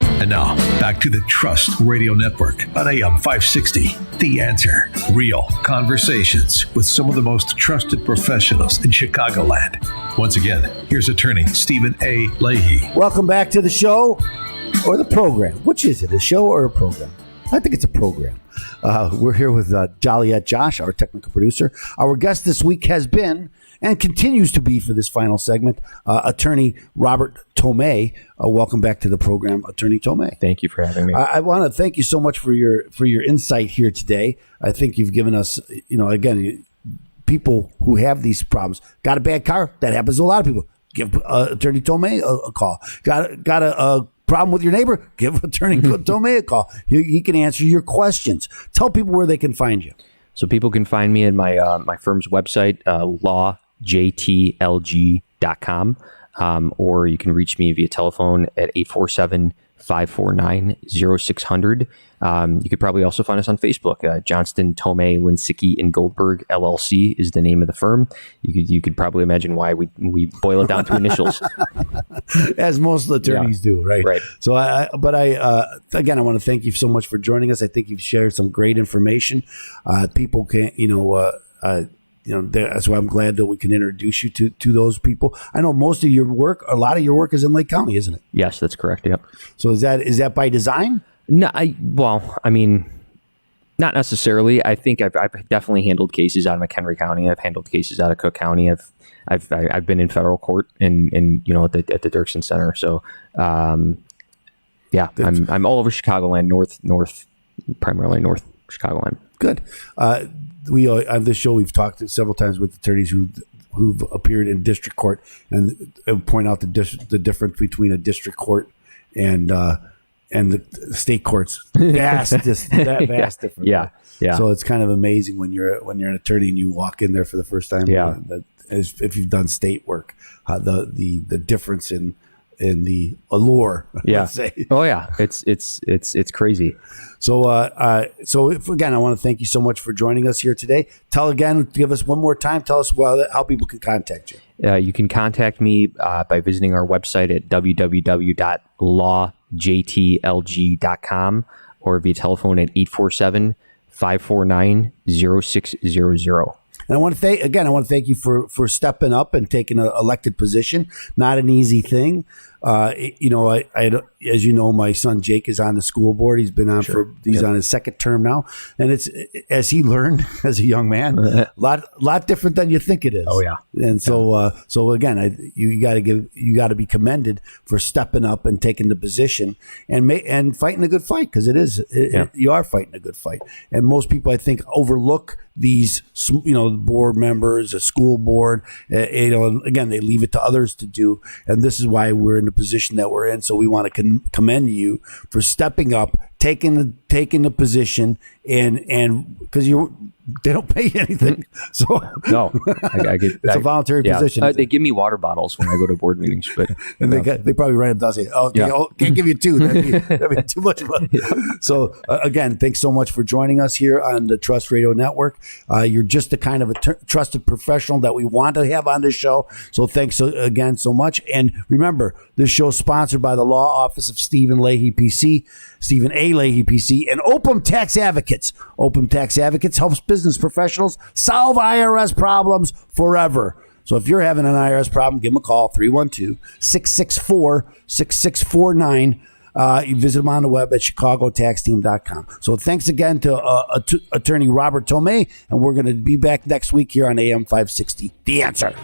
And now, back to the Trust Radio Network on AM 560. The Answer. Real conversations with some of the most trusted professionals in Chicagoland. Once again, here's attorney Stephen A. Leahy. Welcome back to the show, or the program. Which is it, a show or a program? I think it's a program. We're here with Joliet Josh, our technical producer. Our guest this week has been, and continues to be for this final segment, attorney Robert Tomei. Welcome back to the program, Attorney Tomei. Thank you for having me. I want to thank you so much for your insight here today. I think you've given us, again, people who have these problems. Got a bad car? That happens to a lot of people. Give Attorney Tomei a call. Got a problem with your neighbor, give Attorney Tomei a call. He can answer your questions. Tell people where they can find you. So people can find me at my firm's website, lawjtlg.com, or you can reach me via telephone at 847-549-0600. You could probably also find us on Facebook. Johnston Tomei Lenczycki Goldberg LLC is the name of the firm. You could probably imagine why we boil it down to initials, as most attorneys do, right? Right. So, again, I want to thank you so much for joining us. I think you've shared some great information. People can't, that's why I'm glad that we can introduce you to those people. I know most of your work, a lot of your work is in Lake County, isn't it? Yes, that's correct. Yep. So is that by design? No, not necessarily. I think I've definitely handled cases out of McHenry County. I've handled cases out of Cook County. I've been in federal court and at the Dirksen Center. So, I'm all over Chicagoland, primarily North Chicagoland. Good. We on this show we've talked several times with attorneys who've appeared in district court and point out the difference between a district court and the state courts. Vast difference. Yeah. So it's kind of amazing when you're an attorney and you walk in there for the first time. Yeah. If you've done state work, the difference in the allure. Yeah. Let's say. Oh yeah. It's crazy. So, again, I want to thank you so much for joining us here today. Give us one more time. Tell us how people can contact you. You can contact me by visiting our website at www.lawjtlg.com or via telephone at 847-549-0600. And I want to thank you for stepping up and taking an elected position. Not an easy thing. As you know, my son Jake is on the school board. He's been on he's on his second term now, and it's as he learned as a young man, lot different than you think it is. Oh yeah, and so again, you got to be commended for stepping up and taking the position and fighting a good fight, because you are fighting a good fight. And most people, I think, overlook these board members, a school board. Again, they leave it to others to do, and this is why we're in the position that we're in. So we want to commend you for stepping up, taking the position, and because they don't pay you anything. So no, it's a voluntary position. They give me water bottles when I go to board meetings, but and they probably write them down. Say, can't give you two. That'd be too much fun. So again, thanks so much for joining us here on the Trust Radio Network. You're just the kind of a trusted professional that we want to have on this show. So thanks again so much. And remember, this show is sponsored by the Law Office of Stephen Leahy PC, Stephen A. Leahy PC, and Opum Tax Advocates. Opum Tax Advocates helps business professionals solve IRS problems forever. So if you're having an IRS problem, give them a call, 312-664-6649. You visit them on the web at chicagotaxteam.com. So thanks again to Attorney Robert Tomei, and we're going to be back next week here on AM 560, The Answer.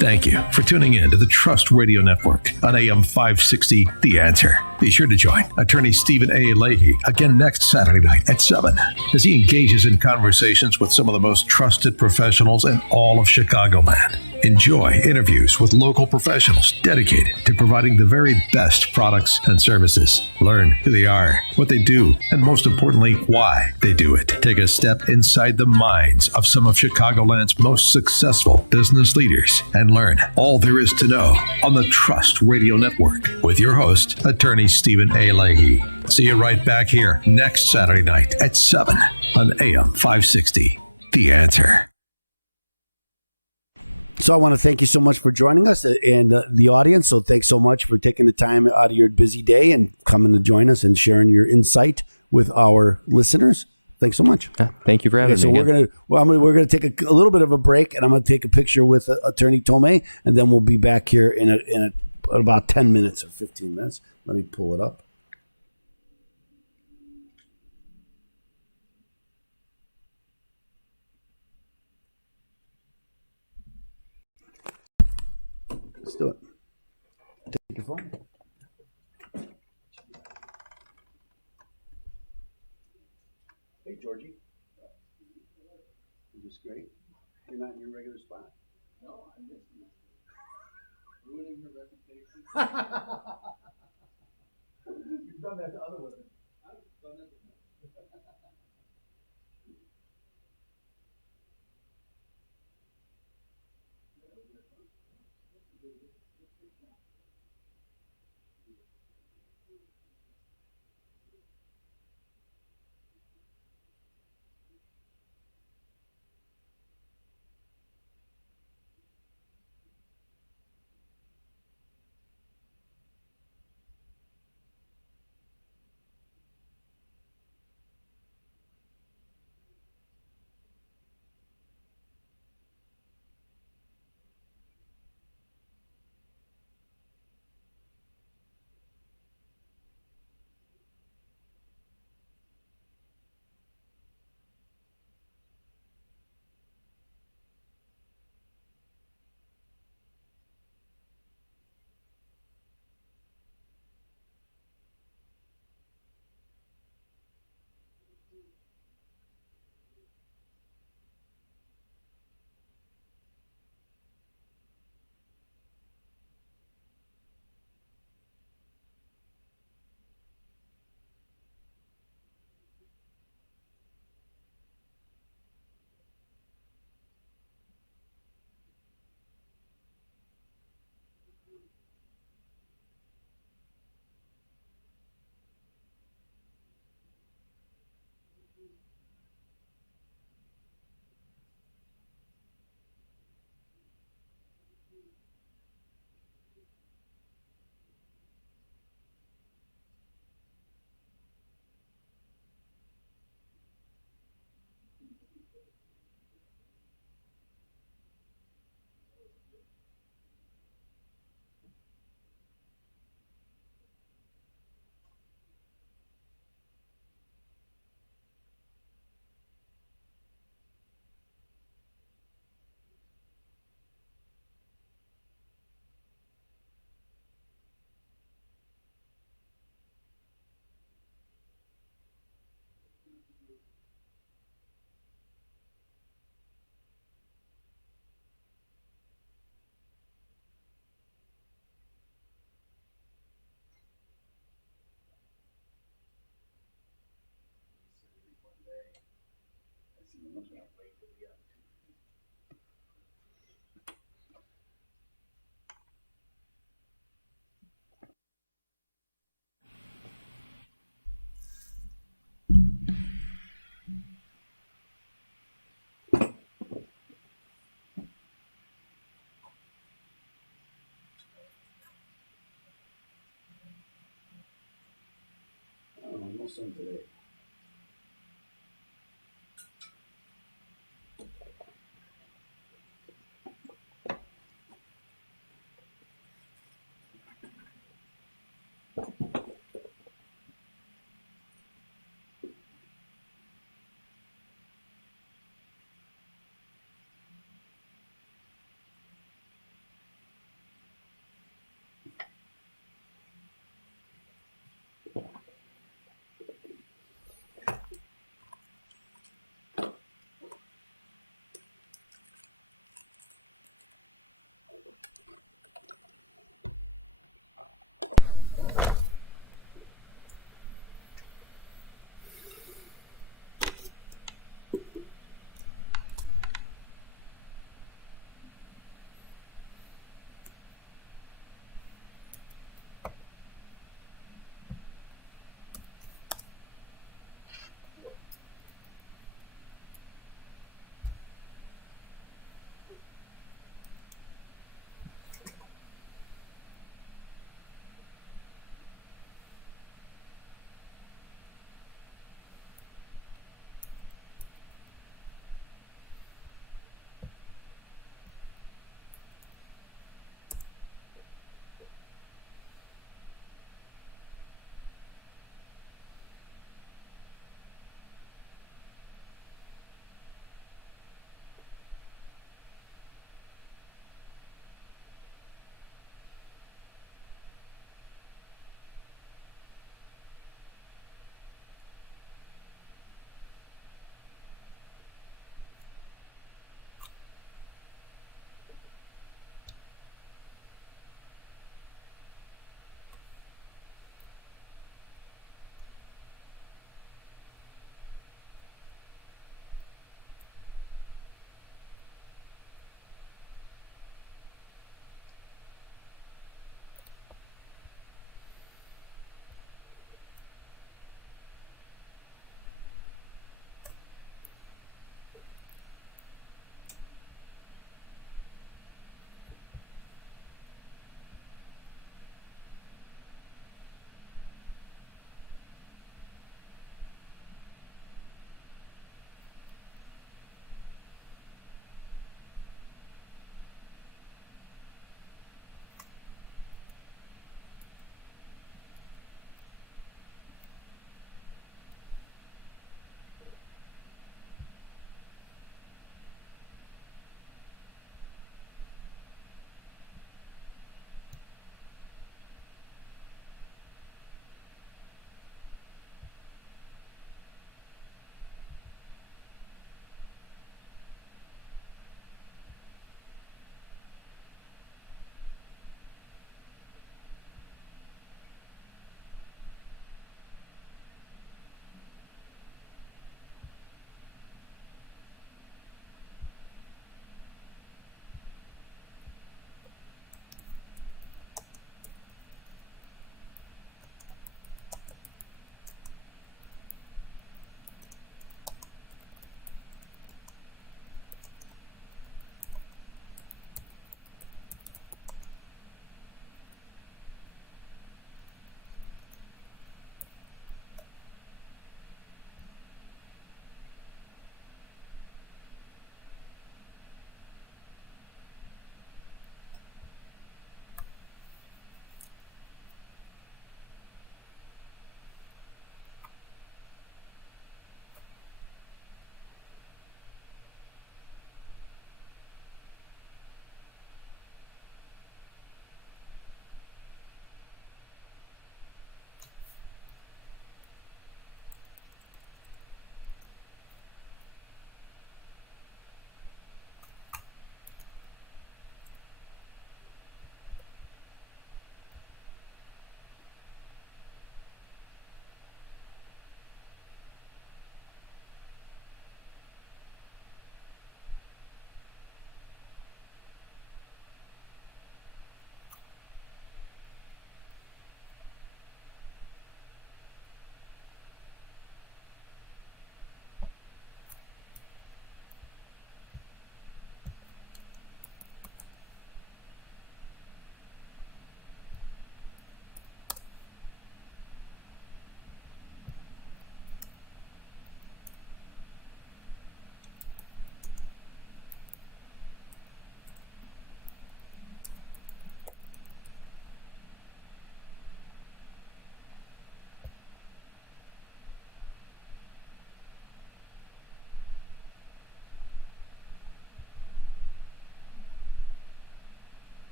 Thank you for tuning in to the Trust Radio Network on AM 560, The Answer. Be sure to join Attorney Stephen A. Leahy again next Saturday night at 7 as he engages in conversations with some of the most trusted professionals in all of Chicagoland. Enjoy interviews with local professionals dedicated to providing the very best products and services. Learn who they are, what they do, and most importantly, why they do it. Take a step inside the minds of some of Chicagoland's most successful business leaders and learn all there is to know on the Trust Radio Network with your host, Attorney Stephen A. Leahy. See you right back here next Saturday night at 7 on AM 560, The Answer. So I want to thank you so much for joining us and the audience. So thanks so much for taking the time out of your busy day and coming to join us and sharing your insight with our listeners. Thanks so much. Thank you for having me. So we're gonna take a little bit of a break, and I'm gonna take a picture with Attorney Tomei, and then we'll be back here in about 10 minutes or 15 minutes. Let me pull it up. Let's do it. Take your phone. Hey, Georgie. Is this great? You're not in your regular spot. No, I'm missing it. Ruining your reputation. done that to other women.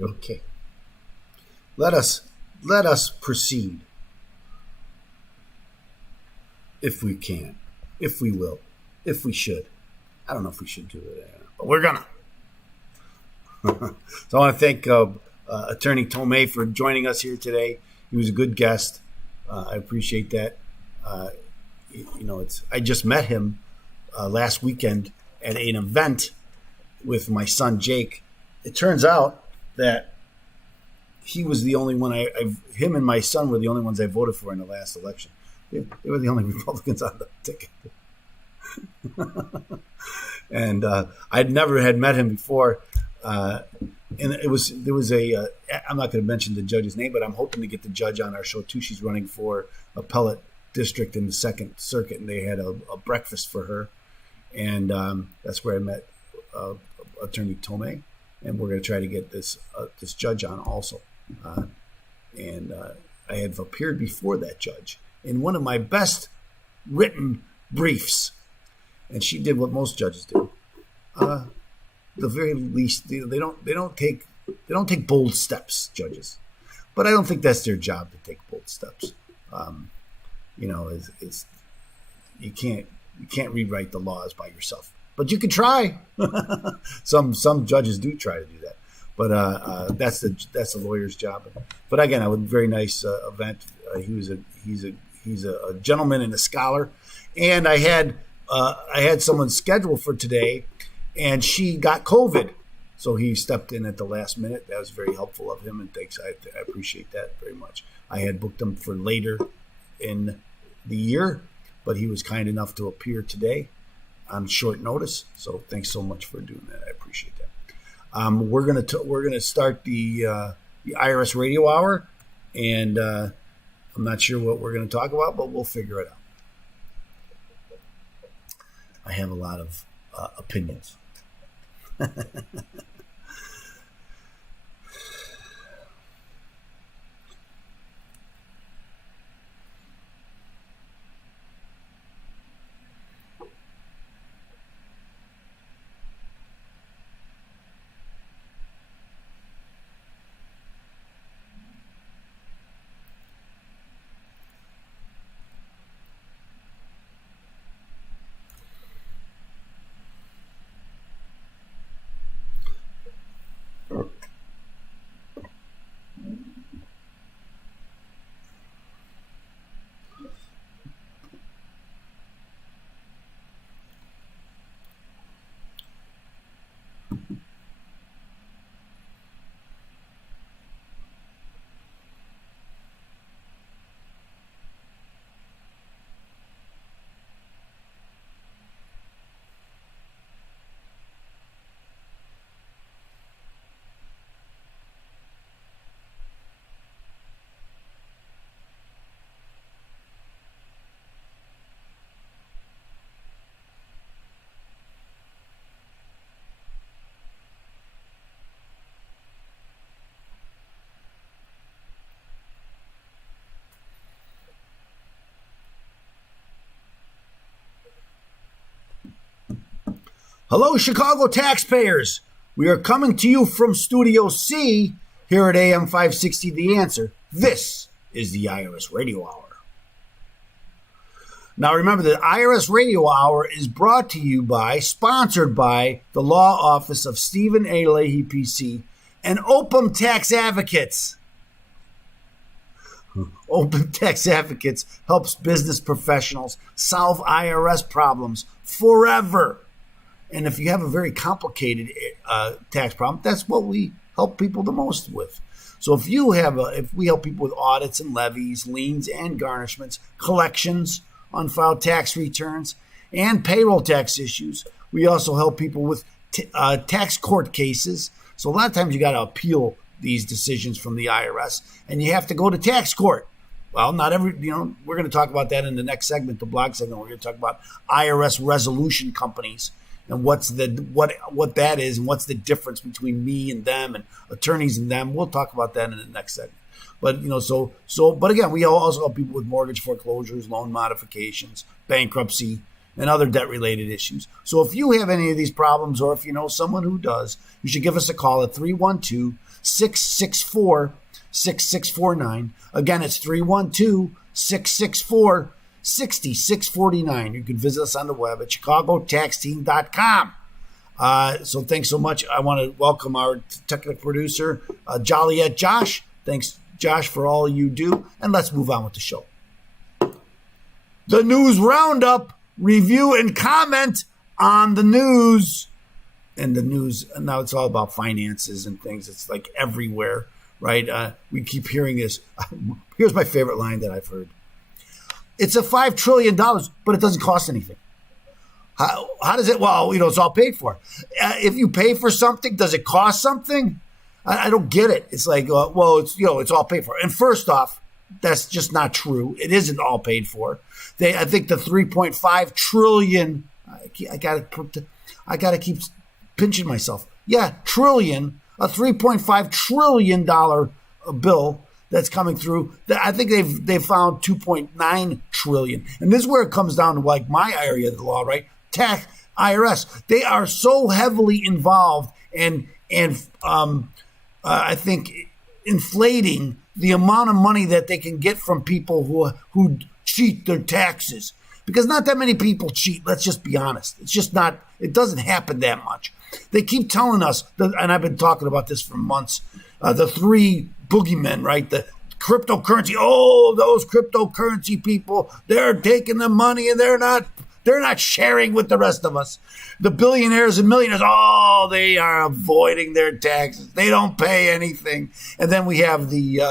Okay. Let us proceed. If we can, if we will, if we should. I don't know if we should do it, but we're gonna. So I want to thank Attorney Tomei for joining us here today. He was a good guest. I appreciate that. I just met him last weekend at an event with my son Jake. It turns out that he was the only one him and my son were the only ones I voted for in the last election. They were the only Republicans on the ticket. And I'd never had met him before. And there was a I'm not going to mention the judge's name, but I'm hoping to get the judge on our show too. She's running for appellate district in the Second Circuit, and they had a breakfast for her. And that's where I met Attorney Tomei, and we're going to try to get this judge on also. And I had appeared before that judge in one of my best written briefs, and she did what most judges do. The very least, they don't take bold steps, judges. But I don't think that's their job to take bold steps. It's you can't rewrite the laws by yourself, but you can try. Some judges do try to do that, but that's the lawyer's job. But again, a very nice event. He's a gentleman and a scholar, and I had someone scheduled for today, and she got COVID, so he stepped in at the last minute. That was very helpful of him, and thanks. I appreciate that very much. I had booked him for later in the year, but he was kind enough to appear today on short notice. So thanks so much for doing that. I appreciate that. We're gonna start the Irs Radio Hour, and I'm not sure what we're going to talk about, but we'll figure it out. I have a lot of opinions. Hello, Chicago taxpayers. We are coming to you from Studio C here at AM 560 The Answer. This is the Irs Radio Hour. Now remember, the Irs Radio Hour is brought to you by, sponsored by, the Law Office of Stephen A. Leahy, PC, and Open Tax Advocates. Open Tax Advocates helps business professionals solve IRS problems forever. And if you have a very complicated tax problem, that's what we help people the most with. So if we help people with audits and levies, liens and garnishments, collections, unfiled tax returns, and payroll tax issues, we also help people with tax court cases. So a lot of times you got to appeal these decisions from the IRS, and you have to go to tax court. Well, not every, we're going to talk about that in the next segment, the blog segment. We're going to talk about IRS resolution companies and what that is, and what's the difference between me and them and attorneys and them. We'll talk about that in the next segment. But but again, we also help people with mortgage foreclosures, loan modifications, bankruptcy, and other debt-related issues. So if you have any of these problems, or if you know someone who does, you should give us a call at 312 312-664-6649. Again, it's 312-664-6649. You can visit us on the web at chicagotaxteam.com. So thanks so much. I want to welcome our technical producer, Joliet Josh. Thanks, Josh, for all you do. And let's move on with the show. The News Roundup, review and comment on the news. And the news, and now it's all about finances and things. It's like everywhere, right? We keep hearing this. Here's my favorite line that I've heard. It's a $5 trillion, but it doesn't cost anything. How does it? Well, it's all paid for. If you pay for something, does it cost something? I don't get it. It's like, well, it's all paid for. And first off, that's just not true. It isn't all paid for. I think the 3.5 trillion. I gotta keep pinching myself. Yeah, trillion, a $3.5 trillion bill that's coming through. I think they've found 2.9 trillion, and this is where it comes down to like my area of the law, right? Tax, IRS. They are so heavily involved and I think inflating the amount of money that they can get from people who cheat their taxes. Because not that many people cheat. Let's just be honest. It's just not. It doesn't happen that much. They keep telling us, and I've been talking about this for months. The three boogeymen, right? The cryptocurrency. Oh, those cryptocurrency people. They're taking the money and they're not sharing with the rest of us. The billionaires and millionaires, they are avoiding their taxes. They don't pay anything. And then we have the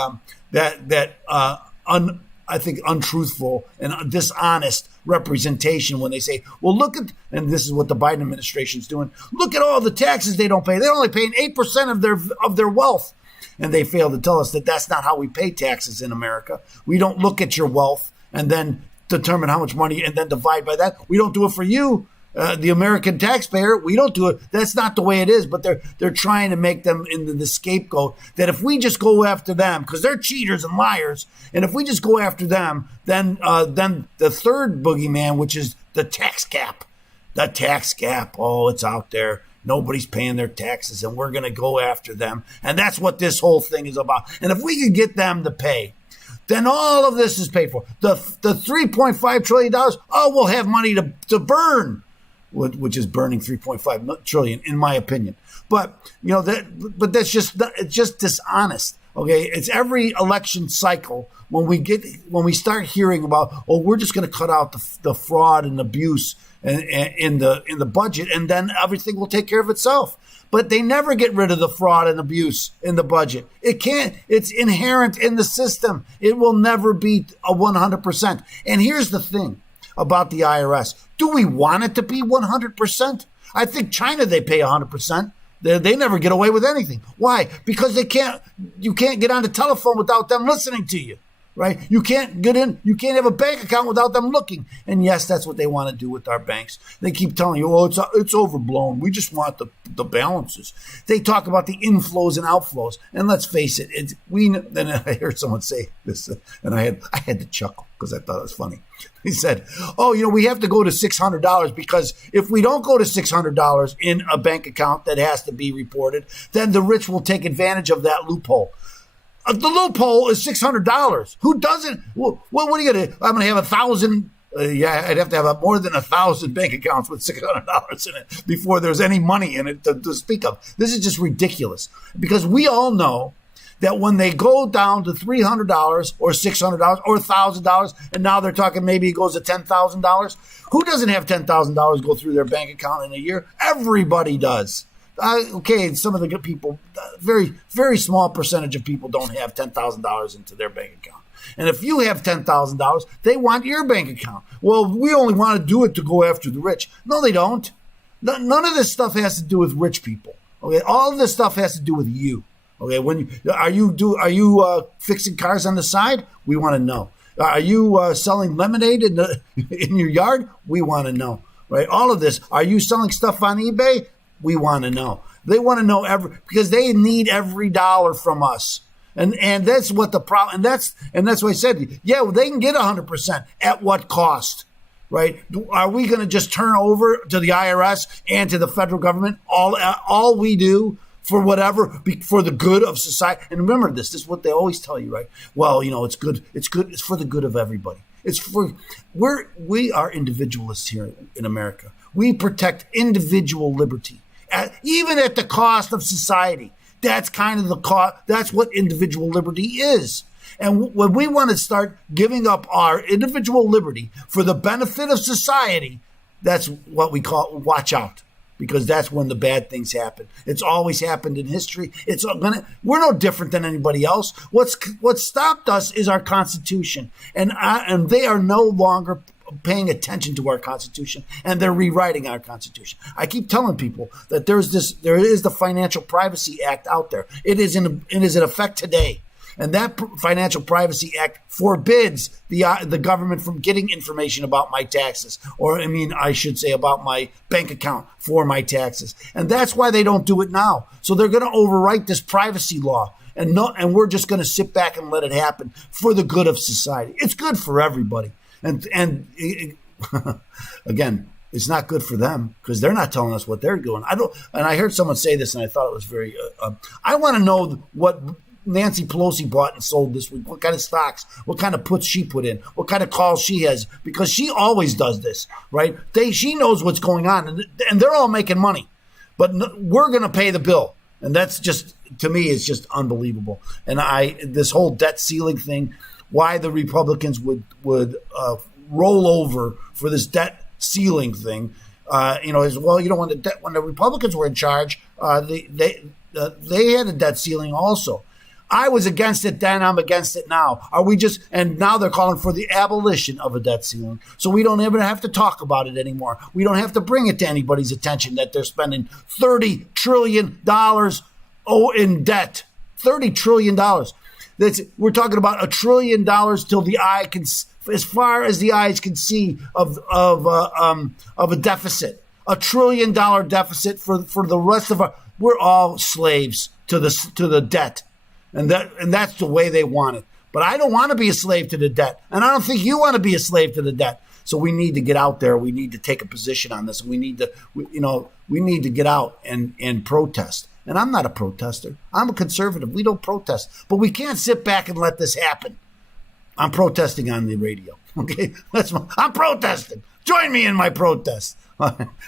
I think untruthful and dishonest representation when they say, well, look at, and this is what the Biden administration is doing. Look at all the taxes they don't pay. They're only paying 8% of their wealth. And they fail to tell us that that's not how we pay taxes in America. We don't look at your wealth and then determine how much money and then divide by that. We don't do it for you, the American taxpayer. We don't do it. That's not the way it is. But they're trying to make them into the scapegoat. That if we just go after them, because they're cheaters and liars, and if we just go after them, then the third boogeyman, which is the tax gap. The tax gap. Oh, it's out there. Nobody's paying their taxes, and we're going to go after them. And that's what this whole thing is about. And if we can get them to pay, then all of this is paid for. The $3.5 trillion, we'll have money to burn, which is burning $3.5 trillion, in my opinion. But that's just dishonest. Okay, it's every election cycle when we start hearing about, we're just going to cut out the fraud and abuse in the budget, and then everything will take care of itself. But they never get rid of the fraud and abuse in the budget. It can't. It's inherent in the system. It will never be a 100%. And here's the thing about the IRS. Do we want it to be 100%? I think China, they pay 100%. They never get away with anything. Why? Because you can't get on the telephone without them listening to you. Right? You can't get in. You can't have a bank account without them looking. And yes, that's what they want to do with our banks. They keep telling you, it's overblown. We just want the balances. They talk about the inflows and outflows. And let's face it, then I heard someone say this, and I had to chuckle because I thought it was funny. He said, we have to go to $600 because if we don't go to $600 in a bank account that has to be reported, then the rich will take advantage of that loophole. The loophole is $600. Who doesn't? Well, what are you going to? I'm going to have 1,000. I'd have to have more than 1,000 bank accounts with $600 in it before there's any money in it to speak of. This is just ridiculous because we all know that when they go down to $300 or $600 or $1,000, and now they're talking maybe it goes to $10,000. Who doesn't have $10,000 go through their bank account in a year? Everybody does. Some of the good people, very, very small percentage of people don't have $10,000 into their bank account. And if you have $10,000, they want your bank account. Well, we only want to do it to go after the rich. No, they don't. None of this stuff has to do with rich people. Okay, all of this stuff has to do with you. Okay, are you fixing cars on the side? We want to know. Are you selling lemonade in your yard? We want to know. Right, all of this. Are you selling stuff on eBay? We want to know. They want to know because they need every dollar from us. And that's what the problem, and that's why I said, they can get 100% at what cost, right? Are we going to just turn over to the IRS and to the federal government all we do for whatever, for the good of society. And remember this is what they always tell you, right? Well, it's good. It's for the good of everybody. We are individualists here in America. We protect individual liberty, even at the cost of society. That's kind of the cost. That's what individual liberty is. And when we want to start giving up our individual liberty for the benefit of society, that's what we call watch out, because that's when the bad things happen. It's always happened in history. We're no different than anybody else. What stopped us is our Constitution, and they are no longer paying attention to our Constitution, and they're rewriting our Constitution. I keep telling people that there is the Financial Privacy Act out there. It is in effect today. And that Financial Privacy Act forbids the government from getting information about my taxes, I should say about my bank account for my taxes. And that's why they don't do it now. So they're going to overwrite this privacy law, and we're just going to sit back and let it happen for the good of society. It's good for everybody. And again, it's not good for them because they're not telling us what they're doing. And I heard someone say this, and I thought it was very. I want to know what Nancy Pelosi bought and sold this week. What kind of stocks? What kind of puts she put in? What kind of calls she has? Because she always does this, right? She knows what's going on, and they're all making money, but we're going to pay the bill, and that's just, to me, is just unbelievable. And this whole debt ceiling thing. Why the Republicans would roll over for this debt ceiling thing, is, well, when the Republicans were in charge, they had a debt ceiling also. I was against it then. I'm against it now. And now they're calling for the abolition of a debt ceiling. So we don't even have to talk about it anymore. We don't have to bring it to anybody's attention that they're spending $30 trillion in debt. $30 trillion. We're talking about $1 trillion till the eye can, as far as the eyes can see, of a deficit. $1 trillion deficit for the rest of we're all slaves to the debt. And that's the way they want it. But I don't want to be a slave to the debt. And I don't think you want to be a slave to the debt. So we need to get out there. We need to take a position on this. We need to get out and protest. And I'm not a protester. I'm a conservative. We don't protest. But we can't sit back and let this happen. I'm protesting on the radio. Okay? I'm protesting. Join me in my protest.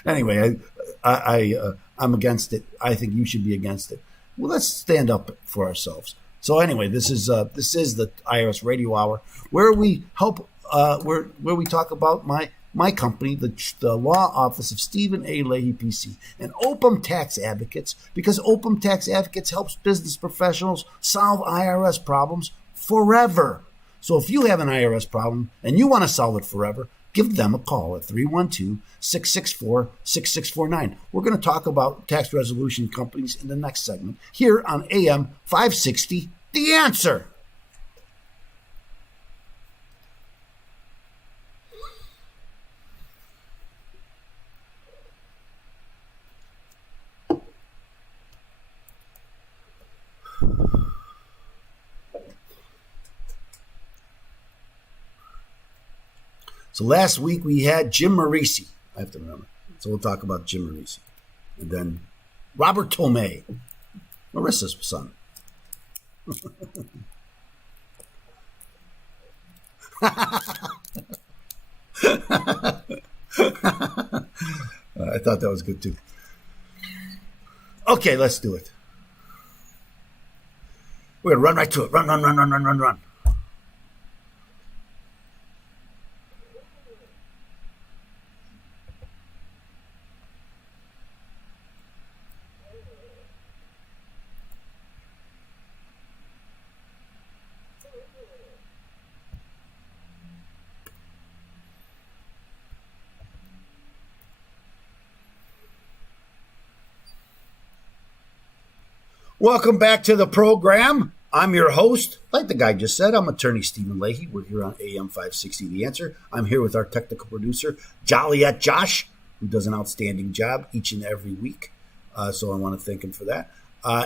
Anyway, I'm against it. I think you should be against it. Well, let's stand up for ourselves. So anyway, this is the Irs Radio Hour, where we help, where we talk about my company, the law office of Stephen A. Leahy, PC, and Opum Tax Advocates, because Opum Tax Advocates helps business professionals solve IRS problems forever. So if you have an IRS problem and you want to solve it forever, give them a call at 312-664-6649. We're going to talk about tax resolution companies in the next segment here on AM 560, The Answer. So last week we had Jim Morisi. I have to remember. So we'll talk about Jim Morisi. And then Robert Tomei, Marissa's son. I thought that was good too. Okay, let's do it. We're going to run right to it. Run. Welcome back to the program. I'm your host. Like the guy just said, I'm attorney Stephen Leahy. We're here on AM 560 The Answer. I'm here with our technical producer, Joliet Josh, who does an outstanding job each and every week. So I want to thank him for that.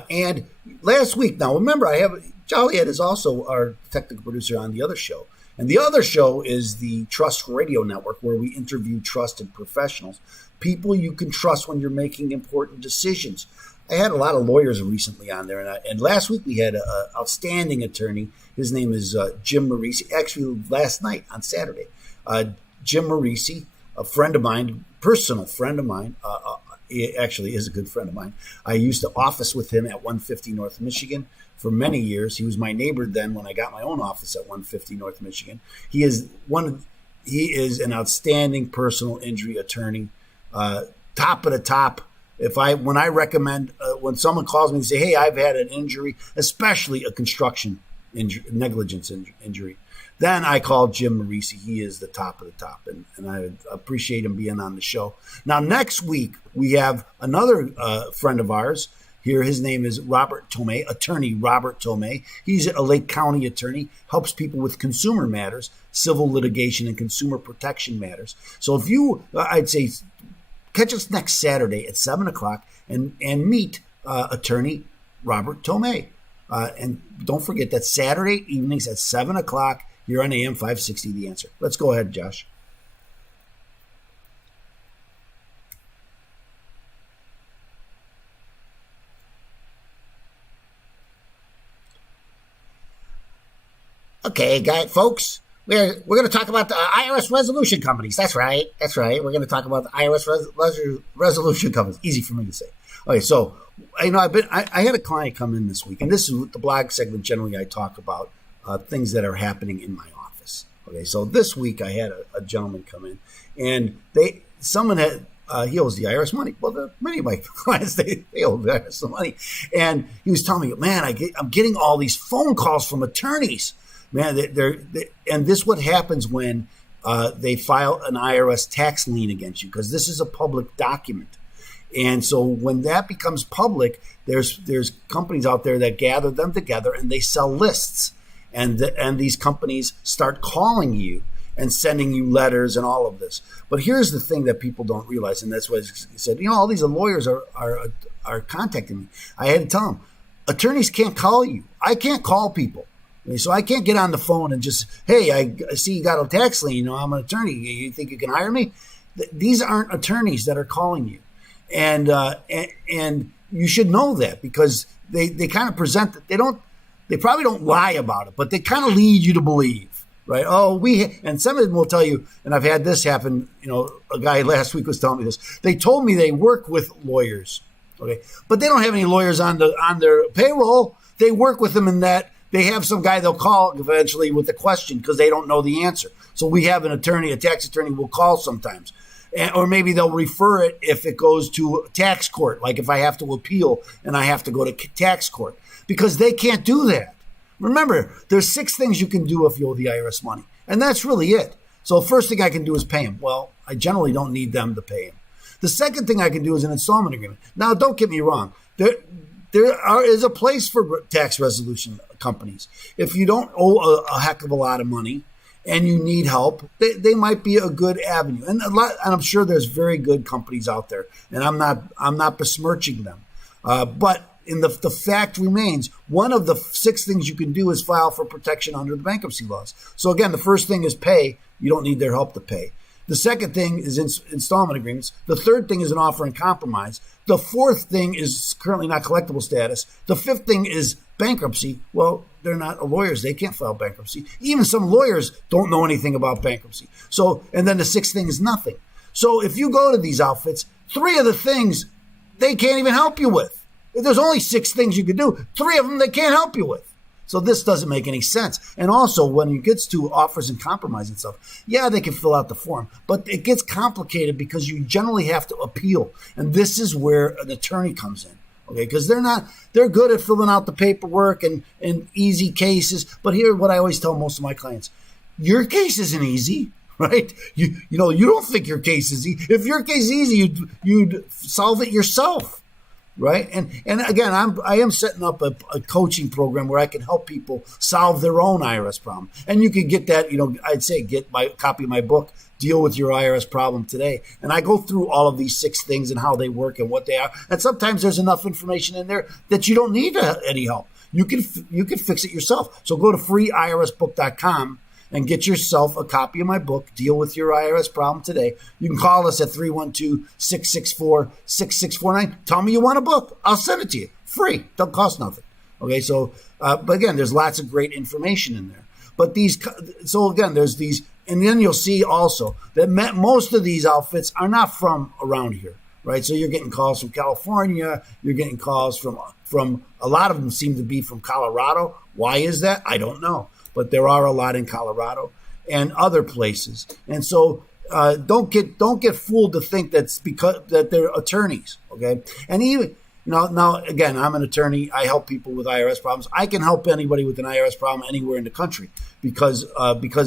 And last week, now remember, Joliet is also our technical producer on the other show. And the other show is the Trust Radio Network, where we interview trusted professionals, people you can trust when you're making important decisions. I had a lot of lawyers recently on there, and last week we had an outstanding attorney. His name is Jim Marisi. Actually, last night on Saturday, Jim Marisi, a friend of mine, personal friend of mine. He actually is a good friend of mine. I used to office with him at 150 North Michigan for many years. He was my neighbor then when I got my own office at 150 North Michigan. He is an outstanding personal injury attorney, top of the top. When I recommend, when someone calls me and say, hey, I've had an injury, especially a construction injury, negligence injury, then I call Jim Marisi. He is the top of the top, and I appreciate him being on the show. Now, next week, we have another friend of ours here. His name is Robert Tomei, attorney Robert Tomei. He's a Lake County attorney, helps people with consumer matters, civil litigation, and consumer protection matters. So if you, I'd say, catch us next Saturday at 7 o'clock and meet attorney Robert Tomei. And don't forget that Saturday evenings at 7 o'clock here on AM 560, The Answer. Let's go ahead, Josh. Okay, folks, we're going to talk about the IRS resolution companies. That's right. We're going to talk about the IRS resolution companies. Easy for me to say. Okay, so I had a client come in this week, and this is the blog segment. Generally, I talk about things that are happening in my office. Okay, so this week I had a gentleman come in, and someone had. He owes the IRS money. Well, many of my clients, they owe the IRS some money. And he was telling me, man, I'm getting all these phone calls from attorneys. Man, and this what happens when they file an IRS tax lien against you, because this is a public document. And so when that becomes public, there's companies out there that gather them together and they sell lists. And these companies start calling you and sending you letters and all of this. But here's the thing that people don't realize, and that's what he said, all these lawyers are contacting me. I had to tell them, attorneys can't call you. I can't call people. So I can't get on the phone and just, hey, I see you got a tax lien. I'm an attorney. You think you can hire me? These aren't attorneys that are calling you. And you should know that, because they kind of present that they probably don't lie about it, but they kind of lead you to believe, right? And some of them will tell you, and I've had this happen, a guy last week was telling me this. They told me they work with lawyers, okay, but they don't have any lawyers on their payroll. They work with them in that they have some guy they'll call eventually with a question because they don't know the answer. So we have an attorney, a tax attorney will call sometimes. Or maybe they'll refer it if it goes to tax court, like if I have to appeal and I have to go to tax court, because they can't do that. Remember, there's 6 things you can do if you owe the IRS money, and that's really it. So the first thing I can do is pay them. Well, I generally don't need them to pay them. The second thing I can do is an installment agreement. Now, don't get me wrong. There is a place for tax resolution companies. If you don't owe a heck of a lot of money and you need help, they might be a good avenue. And I'm sure there's very good companies out there, and I'm not besmirching them. But the fact remains, one of the 6 things you can do is file for protection under the bankruptcy laws. So again, the first thing is pay. You don't need their help to pay. The second thing is installment agreements. The third thing is an offer in compromise. The fourth thing is currently not collectible status. The fifth thing is bankruptcy. Well, they're not lawyers. They can't file bankruptcy. Even some lawyers don't know anything about bankruptcy. So, and then the sixth thing is nothing. So if you go to these outfits, 3 of the things they can't even help you with. If there's only 6 things you could do, 3 of them they can't help you with. So this doesn't make any sense. And also, when it gets to offers and compromise and stuff, yeah, they can fill out the form, but it gets complicated because you generally have to appeal. And this is where an attorney comes in, okay? Because they're good at filling out the paperwork and easy cases. But here, what I always tell most of my clients, your case isn't easy, right? You don't think your case is easy. If your case is easy, you'd solve it yourself. Right. And again, I am setting up a coaching program where I can help people solve their own IRS problem. And you can get that, I'd say get my copy of my book, Deal with Your IRS Problem Today. And I go through all of these 6 things and how they work and what they are. And sometimes there's enough information in there that you don't need any help. You can fix it yourself. So go to freeirsbook.com and get yourself a copy of my book, Deal with Your IRS Problem Today. You can call us at 312-664-6649. Tell me you want a book. I'll send it to you. Free. Don't cost nothing. Okay, so, but again, there's lots of great information in there. But there's these, and then you'll see also that most of these outfits are not from around here, right? So you're getting calls from California. You're getting calls from a lot of them seem to be from Colorado. Why is that? I don't know. But there are a lot in Colorado and other places. And so don't get fooled to think that's because that they're attorneys, okay? And even now again, I'm an attorney. I help people with IRS problems. I can help anybody with an IRS problem anywhere in the country because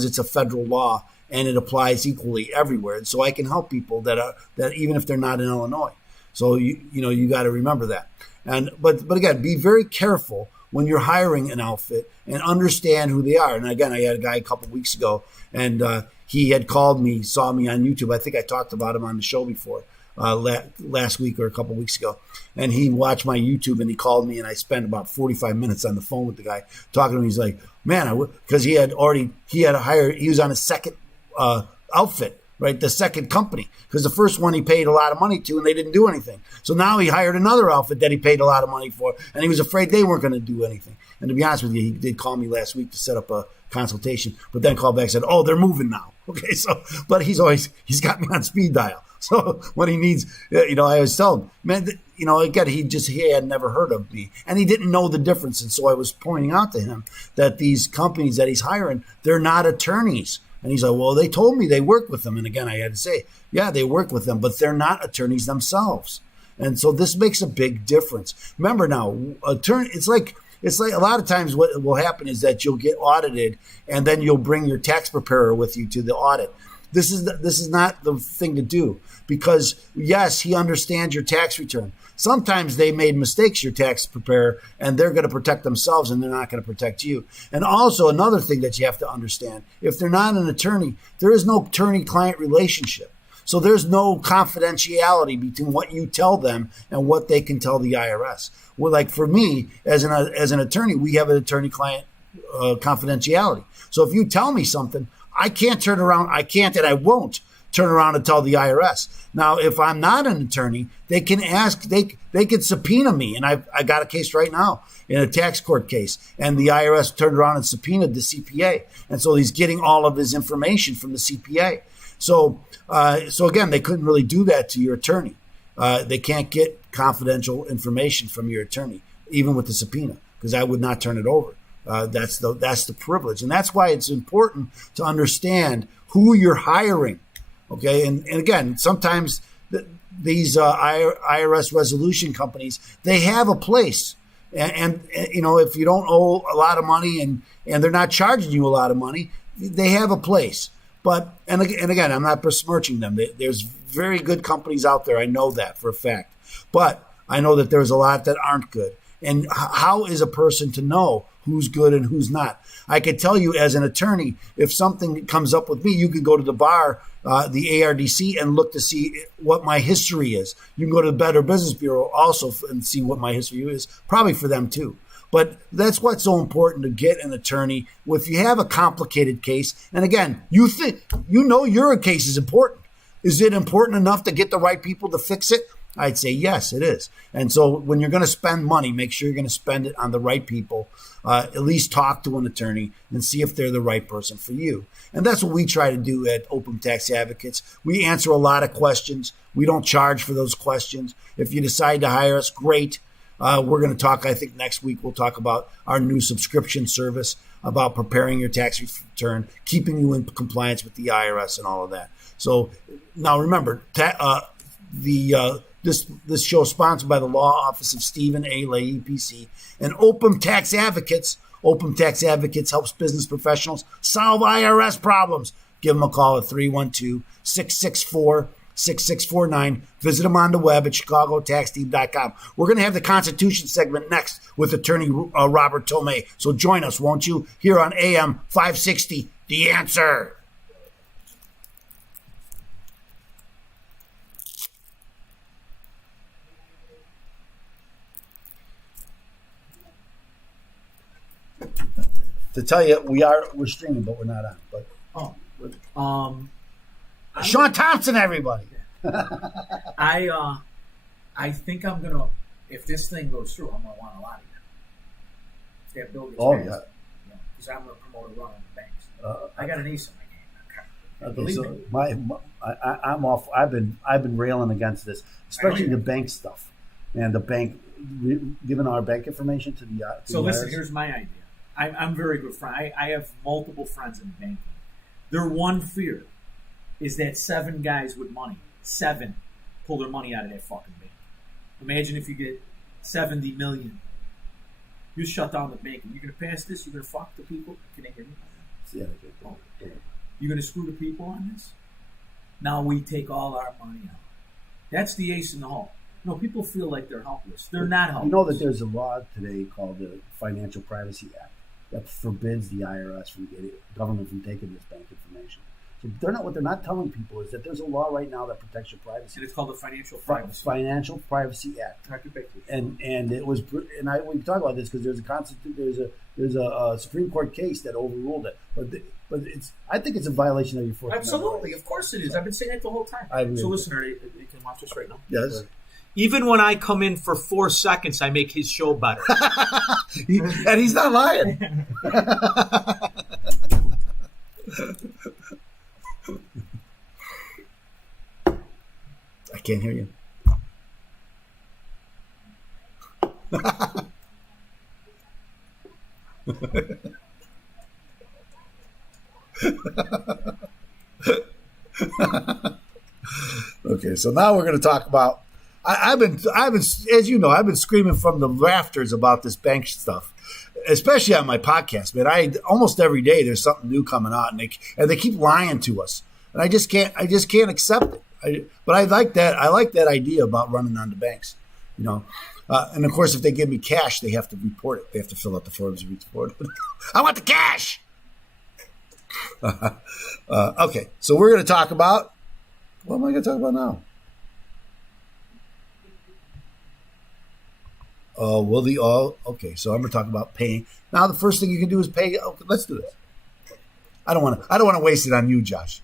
it's a federal law and it applies equally everywhere. And so I can help people that even if they're not in Illinois. So you got to remember that. And but again, be very careful when you're hiring an outfit and understand who they are. And again, I had a guy a couple of weeks ago, and he had called me, saw me on YouTube. I think I talked about him on the show before last week or a couple of weeks ago. And he watched my YouTube and he called me, and I spent about 45 minutes on the phone with the guy talking to him. He's like, man, because he was on his second outfit, right? The second company, because the first one he paid a lot of money to and they didn't do anything. So now he hired another outfit that he paid a lot of money for, and he was afraid they weren't going to do anything. And to be honest with you, he did call me last week to set up a consultation, but then called back and said, oh, they're moving now. Okay, so, but he's got me on speed dial. So when he needs, I always tell him, man, again, he had never heard of me and he didn't know the difference. And so I was pointing out to him that these companies that he's hiring, they're not attorneys. And he's like, well, they told me they work with them. And again, I had to say, yeah, they work with them, but they're not attorneys themselves. And so this makes a big difference. Remember now, it's like a lot of times what will happen is that you'll get audited and then you'll bring your tax preparer with you to the audit. This is not the thing to do because, yes, he understands your tax return. Sometimes they made mistakes, your tax preparer, and they're going to protect themselves and they're not going to protect you. And also another thing that you have to understand, if they're not an attorney, there is no attorney-client relationship. So there's no confidentiality between what you tell them and what they can tell the IRS. Well, like for me, as an attorney, we have an attorney-client confidentiality. So if you tell me something, I can't and I won't turn around and tell the IRS. Now, if I'm not an attorney, they can subpoena me. And I got a case right now in a tax court case, and the IRS turned around and subpoenaed the CPA. And so he's getting all of his information from the CPA. So again, they couldn't really do that to your attorney. They can't get confidential information from your attorney, even with the subpoena, because I would not turn it over. That's the privilege. And that's why it's important to understand who you're hiring. Okay. And again, sometimes these IRS resolution companies, they have a place. And if you don't owe a lot of money and they're not charging you a lot of money, they have a place. But, and again, I'm not besmirching them. There's very good companies out there. I know that for a fact. But I know that there's a lot that aren't good. And how is a person to know who's good and who's not? I could tell you as an attorney, if something comes up with me, you could go to the bar, the ARDC, and look to see what my history is. You can go to the Better Business Bureau also and see what my history is, probably for them too. But that's what's so important to get an attorney. If you have a complicated case, and again, your case is important. Is it important enough to get the right people to fix it? I'd say yes, it is. And so when you're going to spend money, make sure you're going to spend it on the right people. At least talk to an attorney and see if they're the right person for you. And that's what we try to do at Open Tax Advocates. We answer a lot of questions. We don't charge for those questions. If you decide to hire us, great. We're going to talk, I think next week, we'll talk about our new subscription service, about preparing your tax return, keeping you in compliance with the IRS and all of that. So now remember, this show is sponsored by the Law Office of Stephen A. Lay, PC, and Open Tax Advocates. Open Tax Advocates helps business professionals solve IRS problems. Give them a call at 312-664-6649. Visit them on the web at chicagotaxteam.com. We're going to have the Constitution segment next with attorney Robert Tomei. So join us, won't you, here on AM 560, The Answer. to tell you we're streaming, but we're not on. But Sean Thompson, everybody. I think I'm gonna, if this thing goes through, I'm gonna want a lot of you. If that bill gets passed, because I'm gonna promote a run on the banks. I got an ace in my game. Okay, so I'm off. I've been railing against this, especially the bank stuff and the bank giving our bank information to the. So listen, here's my idea. I'm very good friend. I have multiple friends in banking. Their one fear is that 7 guys with money, 7, pull their money out of that fucking bank. Imagine if you get 70 million. You shut down the bank. You're gonna pass this. You're gonna fuck the people. Can I hear me? Yeah. You're going to screw the people on this? Now we take all our money out. That's the ace in the hole. No, people feel like they're helpless. They're not helpless. You know that there's a law today called the Financial Privacy Act that forbids the IRS from government from taking this bank information. So what they're not telling people is that there's a law right now that protects your privacy. And it's called the Financial Privacy Act. And it was, and we talk about this because there's a Supreme Court case that overruled it. But I think it's a violation of your Fourth Amendment. Absolutely, of course it is. I've been saying it the whole time. So listen, they can watch this right now. Yes. Even when I come in for 4 seconds, I make his show better. And he's not lying. I can't hear you. Okay, so now we're going to talk about. I've been, as you know, I've been screaming from the rafters about this bank stuff, especially on my podcast. Man, almost every day there's something new coming out, and they keep lying to us, and I just can't accept it. But I like that. I like that idea about running on the banks, you know. And of course, if they give me cash, they have to report it. They have to fill out the forms and report it. I want the cash. Okay, so we're going to talk about. What am I going to talk about now? Okay, so I'm going to talk about paying. Now, the first thing you can do is pay. Okay, let's do this. I don't want to waste it on you, Josh.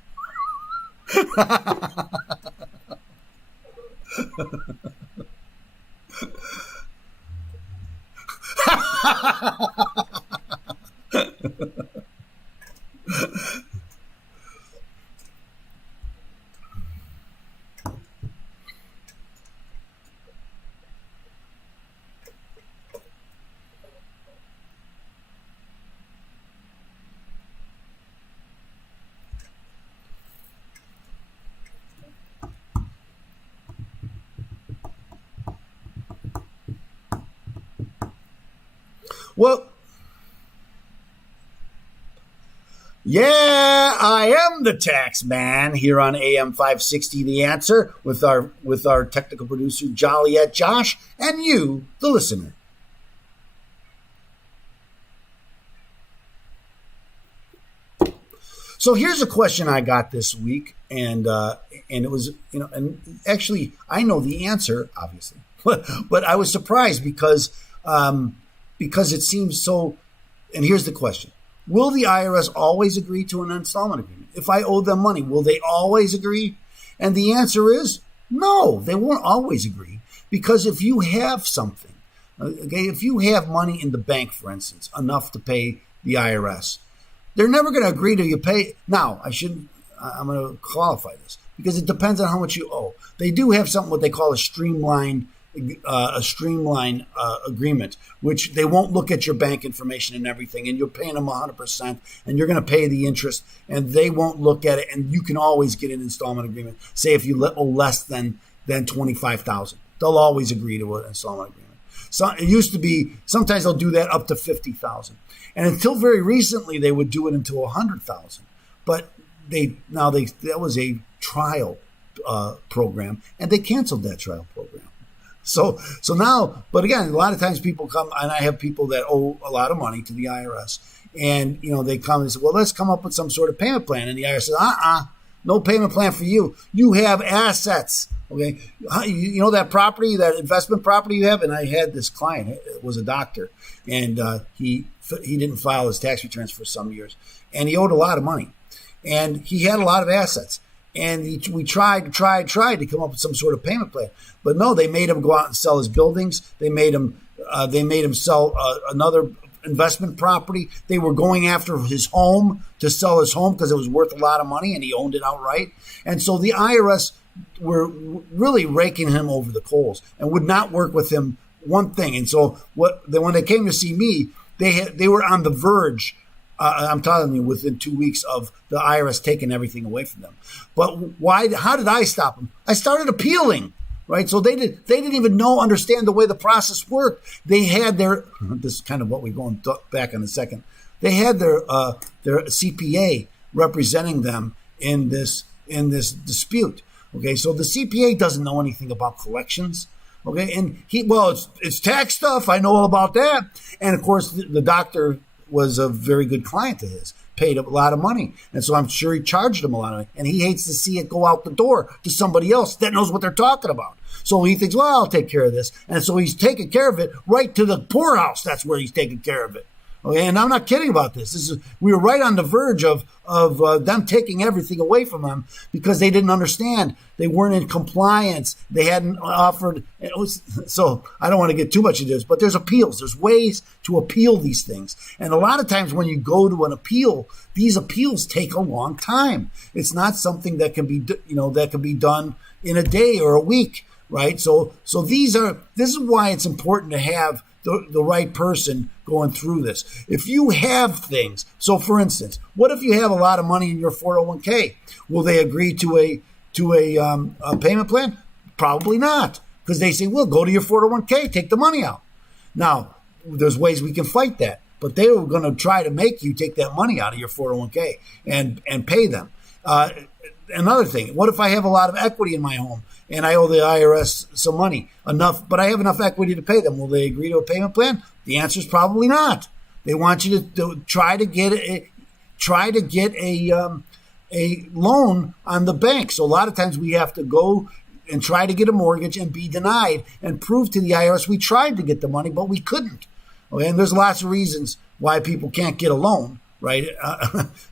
Well, yeah, I am the tax man here on AM 560 The Answer with our technical producer Joliet Josh and you, the listener. So here's a question I got this week, and it was, and actually I know the answer, obviously, but I was surprised because it seems so. And here's the question: will the IRS always agree to an installment agreement? If I owe them money, will they always agree? And the answer is no, they won't always agree, because if you have something, okay, if you have money in the bank, for instance, enough to pay the IRS, they're never going to agree to you pay. Now, I'm going to qualify this because it depends on how much you owe. They do have something what they call a streamline agreement, which they won't look at your bank information and everything, and you're paying them 100%, and you're going to pay the interest, and they won't look at it, and you can always get an installment agreement. Say if you owe less than $25,000, they'll always agree to an installment agreement. So it used to be sometimes they'll do that up to $50,000, and until very recently they would do it until $100,000, but that was a trial program, and they canceled that trial program. So now, but again, a lot of times people come, and I have people that owe a lot of money to the IRS, and they come and say, well, let's come up with some sort of payment plan. And the IRS says, no payment plan for you. You have assets. Okay. You know that property, that investment property you have? And I had this client, it was a doctor, and he file his tax returns for some years, and he owed a lot of money, and he had a lot of assets. And we tried to come up with some sort of payment plan, but no, they made him go out and sell his buildings. They made him sell another investment property. They were going after his home to sell his home because it was worth a lot of money, and he owned it outright. And so the IRS were really raking him over the coals and would not work with him one thing. And so when they came to see me, they were on the verge. I'm telling you, within 2 weeks of the IRS taking everything away from them. But why? How did I stop them? I started appealing, right? So they didn't even understand the way the process worked. They had this is kind of what we're going back in a second. They had their CPA representing them in this dispute. Okay, so the CPA doesn't know anything about collections. Okay, and it's tax stuff. I know all about that. And of course, the doctor was a very good client of his, paid a lot of money. And so I'm sure he charged him a lot of money. And he hates to see it go out the door to somebody else that knows what they're talking about. So he thinks, well, I'll take care of this. And so he's taking care of it right to the poorhouse. That's where he's taking care of it. Okay, and I'm not kidding about this. We were right on the verge of them taking everything away from them because they didn't understand. They weren't in compliance. They hadn't offered. So I don't want to get too much into this, but there's appeals. There's ways to appeal these things. And a lot of times when you go to an appeal, these appeals take a long time. It's not something that can be done in a day or a week, right? So this is why it's important to have the right person going through this. If you have things, so for instance, what if you have a lot of money in your 401k? Will they agree to a payment plan? Probably not, because they say, well, go to your 401k, take the money out. Now, there's ways we can fight that, but they were going to try to make you take that money out of your 401k and pay them. Another thing, what if I have a lot of equity in my home and I owe the IRS some money, but I have enough equity to pay them? Will they agree to a payment plan? The answer is probably not. They want you to try to get a loan on the bank. So a lot of times we have to go and try to get a mortgage and be denied and prove to the IRS we tried to get the money, but we couldn't. Okay, and there's lots of reasons why people can't get a loan. Right.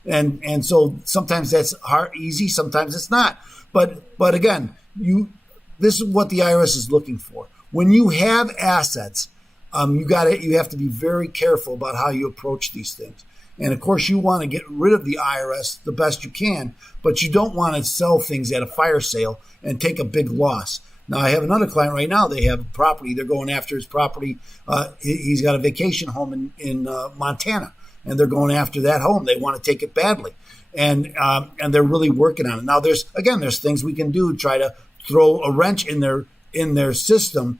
And so sometimes that's easy. Sometimes it's not. But again, this is what the IRS is looking for. When you have assets, you have to be very careful about how you approach these things. And of course, you want to get rid of the IRS the best you can, but you don't want to sell things at a fire sale and take a big loss. Now, I have another client right now. They have a property. They're going after his property. He's got a vacation home in Montana. And they're going after that home. They want to take it badly, and they're really working on it. Now, there's things we can do to try to throw a wrench in their system,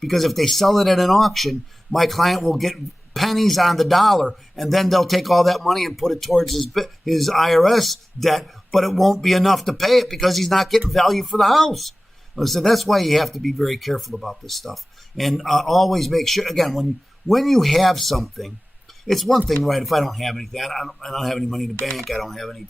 because if they sell it at an auction, my client will get pennies on the dollar, and then they'll take all that money and put it towards his IRS debt, but it won't be enough to pay it because he's not getting value for the house. So that's why you have to be very careful about this stuff, and always make sure. Again, when you have something. It's one thing, right? If I don't have anything, I don't have any money in the bank. I don't have any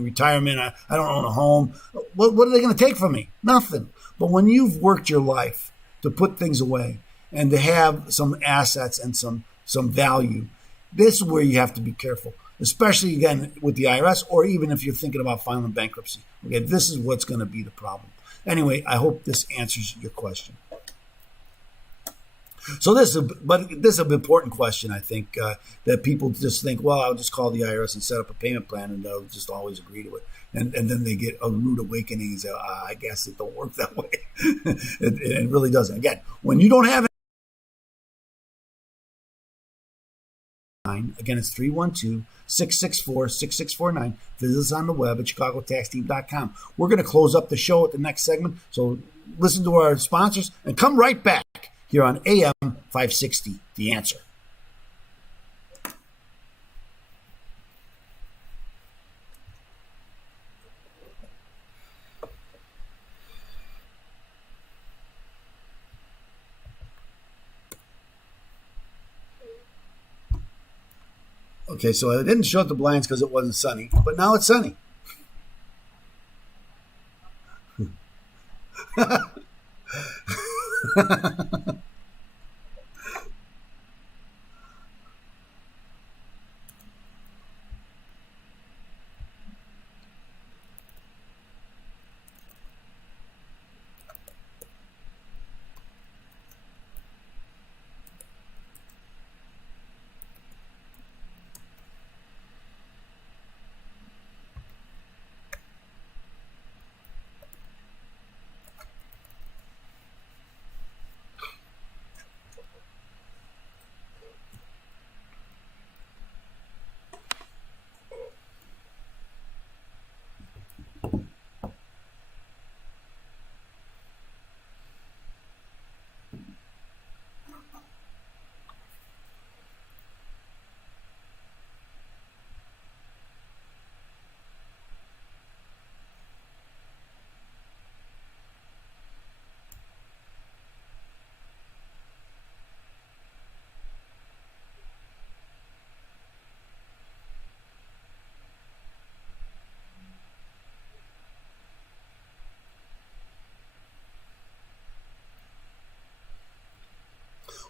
retirement. I don't own a home. What are they going to take from me? Nothing. But when you've worked your life to put things away and to have some assets and some value, this is where you have to be careful, especially again with the IRS, or even if you're thinking about filing bankruptcy. Okay, this is what's going to be the problem. Anyway, I hope this answers your question. So this is an important question, I think, that people just think, well, I'll just call the IRS and set up a payment plan and they'll just always agree to it. And then they get a rude awakening and say, I guess it don't work that way. it really doesn't. Again, when you don't have again, it's 312-664-6649. Visit us on the web at chicagotaxteam.com. We're going to close up the show at the next segment. So listen to our sponsors and come right back here on AM 560, The Answer. Okay, so I didn't show up the blinds because it wasn't sunny, but now it's sunny.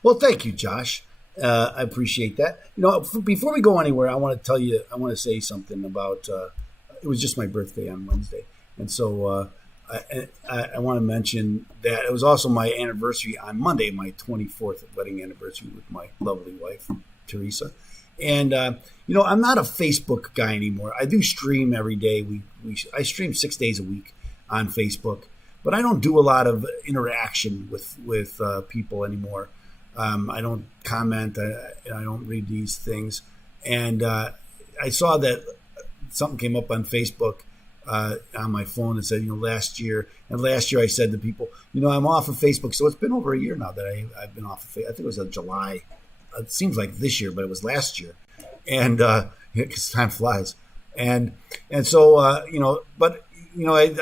Well, thank you, Josh. I appreciate that. Before we go anywhere, I want to say something about. It was just my birthday on Wednesday, and so I want to mention that it was also my anniversary on Monday, my 24th wedding anniversary with my lovely wife, Teresa. And I'm not a Facebook guy anymore. I do stream every day. I stream 6 days a week on Facebook, but I don't do a lot of interaction with people anymore. I don't comment. I don't read these things. And I saw that something came up on Facebook on my phone that said, last year I said to people, I'm off of Facebook. So it's been over a year now that I've been off of Facebook. I think it was in July. It seems like this year, but it was last year. And because time flies. And so, I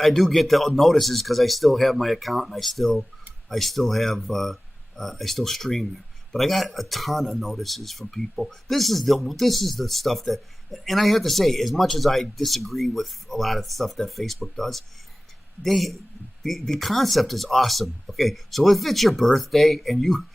do get the notices because I still have my account and I still stream there. But I got a ton of notices from people. This is the stuff that, and I have to say, as much as I disagree with a lot of stuff that Facebook does, the concept is awesome. Okay, so if it's your birthday and you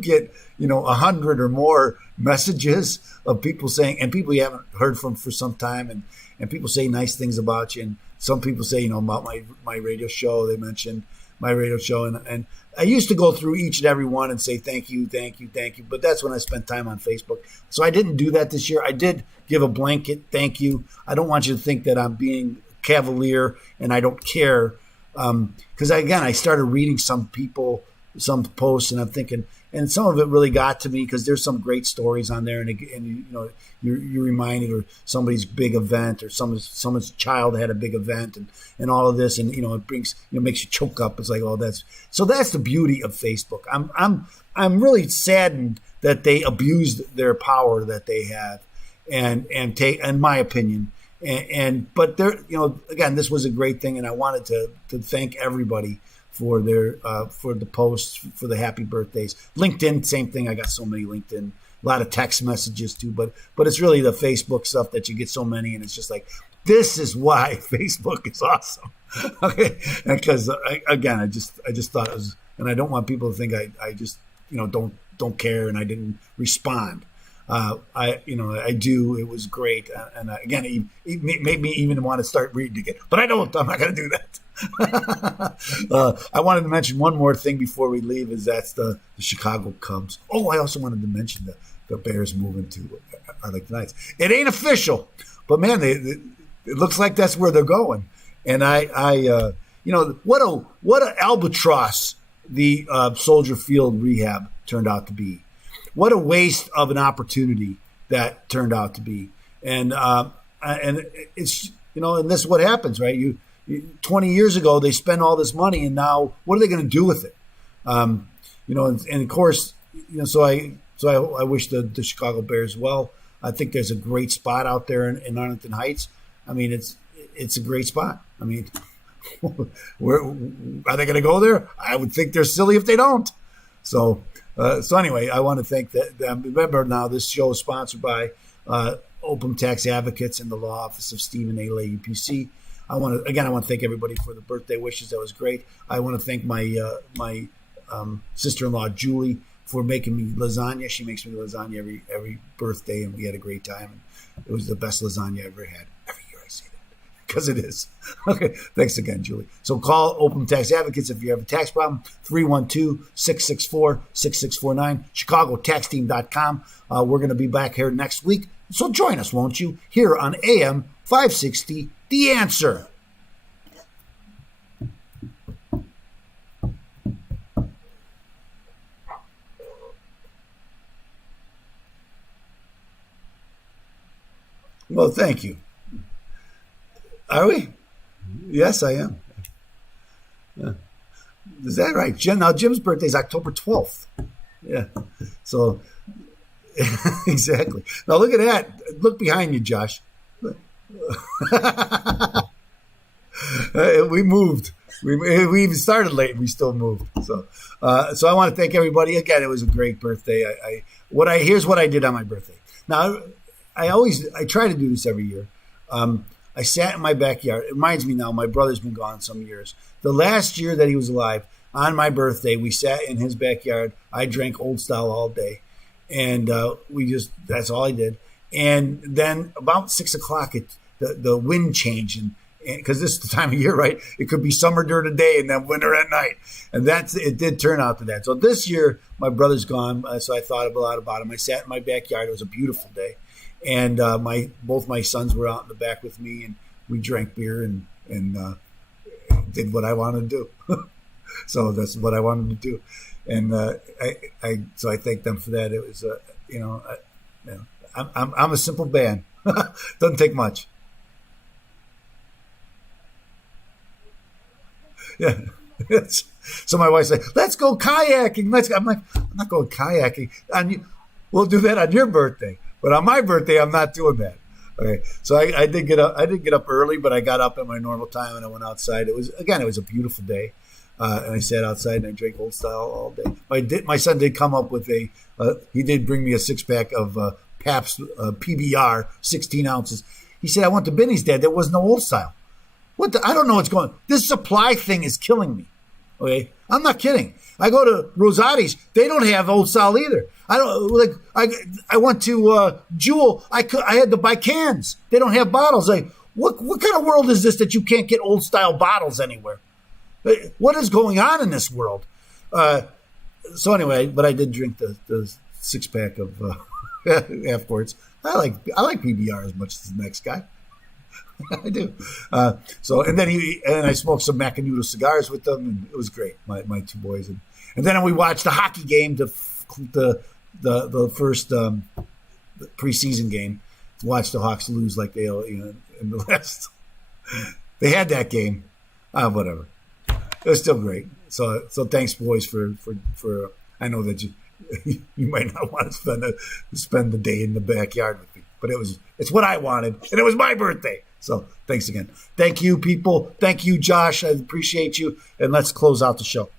get 100 or more messages of people saying, and people you haven't heard from for some time, and people say nice things about you, and some people say about my radio show. They mentioned my radio show, and I used to go through each and every one and say thank you, but that's when I spent time on Facebook. So I didn't do that this year. I did give a blanket thank you. I don't want you to think that I'm being cavalier and I don't care, because I started reading some posts, and I'm thinking, and some of it really got to me because there's some great stories on there, and you're reminded of somebody's big event, or someone's child had a big event, and all of this, and it brings makes you choke up. It's like, oh, that's the beauty of Facebook. I'm really saddened that they abused their power that they have, and take, in my opinion, but there, again, this was a great thing, and I wanted to thank everybody for their for the posts, for the happy birthdays. LinkedIn, same thing. I got so many LinkedIn, a lot of text messages too, but it's really the Facebook stuff that you get so many, and it's just like, this is why Facebook is awesome. Okay, because I just thought it was, and I don't want people to think I just don't care and I didn't respond. I do. It was great, and again, it made me even want to start reading again. But I don't. I'm not going to do that. I wanted to mention one more thing before we leave. That's the Chicago Cubs. Oh, I also wanted to mention the Bears moving to Arlington Heights. It ain't official, but man, it looks like that's where they're going. And what a albatross the Soldier Field rehab turned out to be. What a waste of an opportunity that turned out to be. And it's, and this is what happens, right? 20 years ago, they spent all this money, and now what are they going to do with it? And of course, so I wish the Chicago Bears well. I think there's a great spot out there in Arlington Heights. I mean, it's a great spot. I mean, where are they going to go there? I would think they're silly if they don't. So anyway, I want to thank them. Remember now, this show is sponsored by Open Tax Advocates and the Law Office of Stephen A. Lay, UPC. I want to thank everybody for the birthday wishes. That was great. I want to thank my sister-in-law, Julie, for making me lasagna. She makes me lasagna every birthday, and we had a great time. And it was the best lasagna I ever had. Every year I say that, because it is. Okay, thanks again, Julie. So call Open Tax Advocates if you have a tax problem, 312-664-6649, chicagotaxteam.com. We're going to be back here next week, so join us, won't you, here on AM 560, The Answer. Well, thank you. Are we? Yes, I am. Yeah. Is that right? Now, Jim's birthday is October 12th. Yeah. So, exactly. Now, look at that. Look behind you, Josh. We moved. We even started late. We still moved. So I want to thank everybody again. It was a great birthday. Here's what I did on my birthday. Now, I try to do this every year. I sat in my backyard. It reminds me now, my brother's been gone some years. The last year that he was alive, on my birthday, we sat in his backyard. I drank Old Style all day. And that's all I did. And then about 6 o'clock, the wind changed. And because this is the time of year, right? It could be summer during the day and then winter at night. And it did turn out to that. So this year, my brother's gone. So I thought a lot about him. I sat in my backyard. It was a beautiful day. And both my sons were out in the back with me. And we drank beer and did what I wanted to do. So that's what I wanted to do. And so I thank them for that. It was, I'm a simple man. Doesn't take much. Yeah. So my wife said, "Let's go kayaking." I'm like, I'm not going kayaking. We'll do that on your birthday, but on my birthday, I'm not doing that. Okay. So I did get up. I did get up early, but I got up at my normal time and I went outside. It was a beautiful day. And I sat outside and I drank Old Style all day. My son did come up with he did bring me a 6-pack of Pabst PBR, 16 ounces. He said, "I went to Benny's, Dad. There was no Old Style." I don't know what's going on. This supply thing is killing me. Okay. I'm not kidding. I go to Rosati's. They don't have Old Style either. I went to Jewel. I had to buy cans. They don't have bottles. What kind of world is this that you can't get Old Style bottles anywhere? What is going on in this world? So anyway, but I did drink the 6-pack of afterwards. I like PBR as much as the next guy. I do. And I smoked some Macanudo cigars with them, and it was great. My two boys, and then we watched the hockey game, the first preseason game, to watch the Hawks lose like they in the last. They had that game. Whatever. It was still great. So thanks, boys, for I know that you might not want to spend the day in the backyard with me, but it's what I wanted, and it was my birthday. So thanks again. Thank you, people. Thank you, Josh. I appreciate you. And let's close out the show.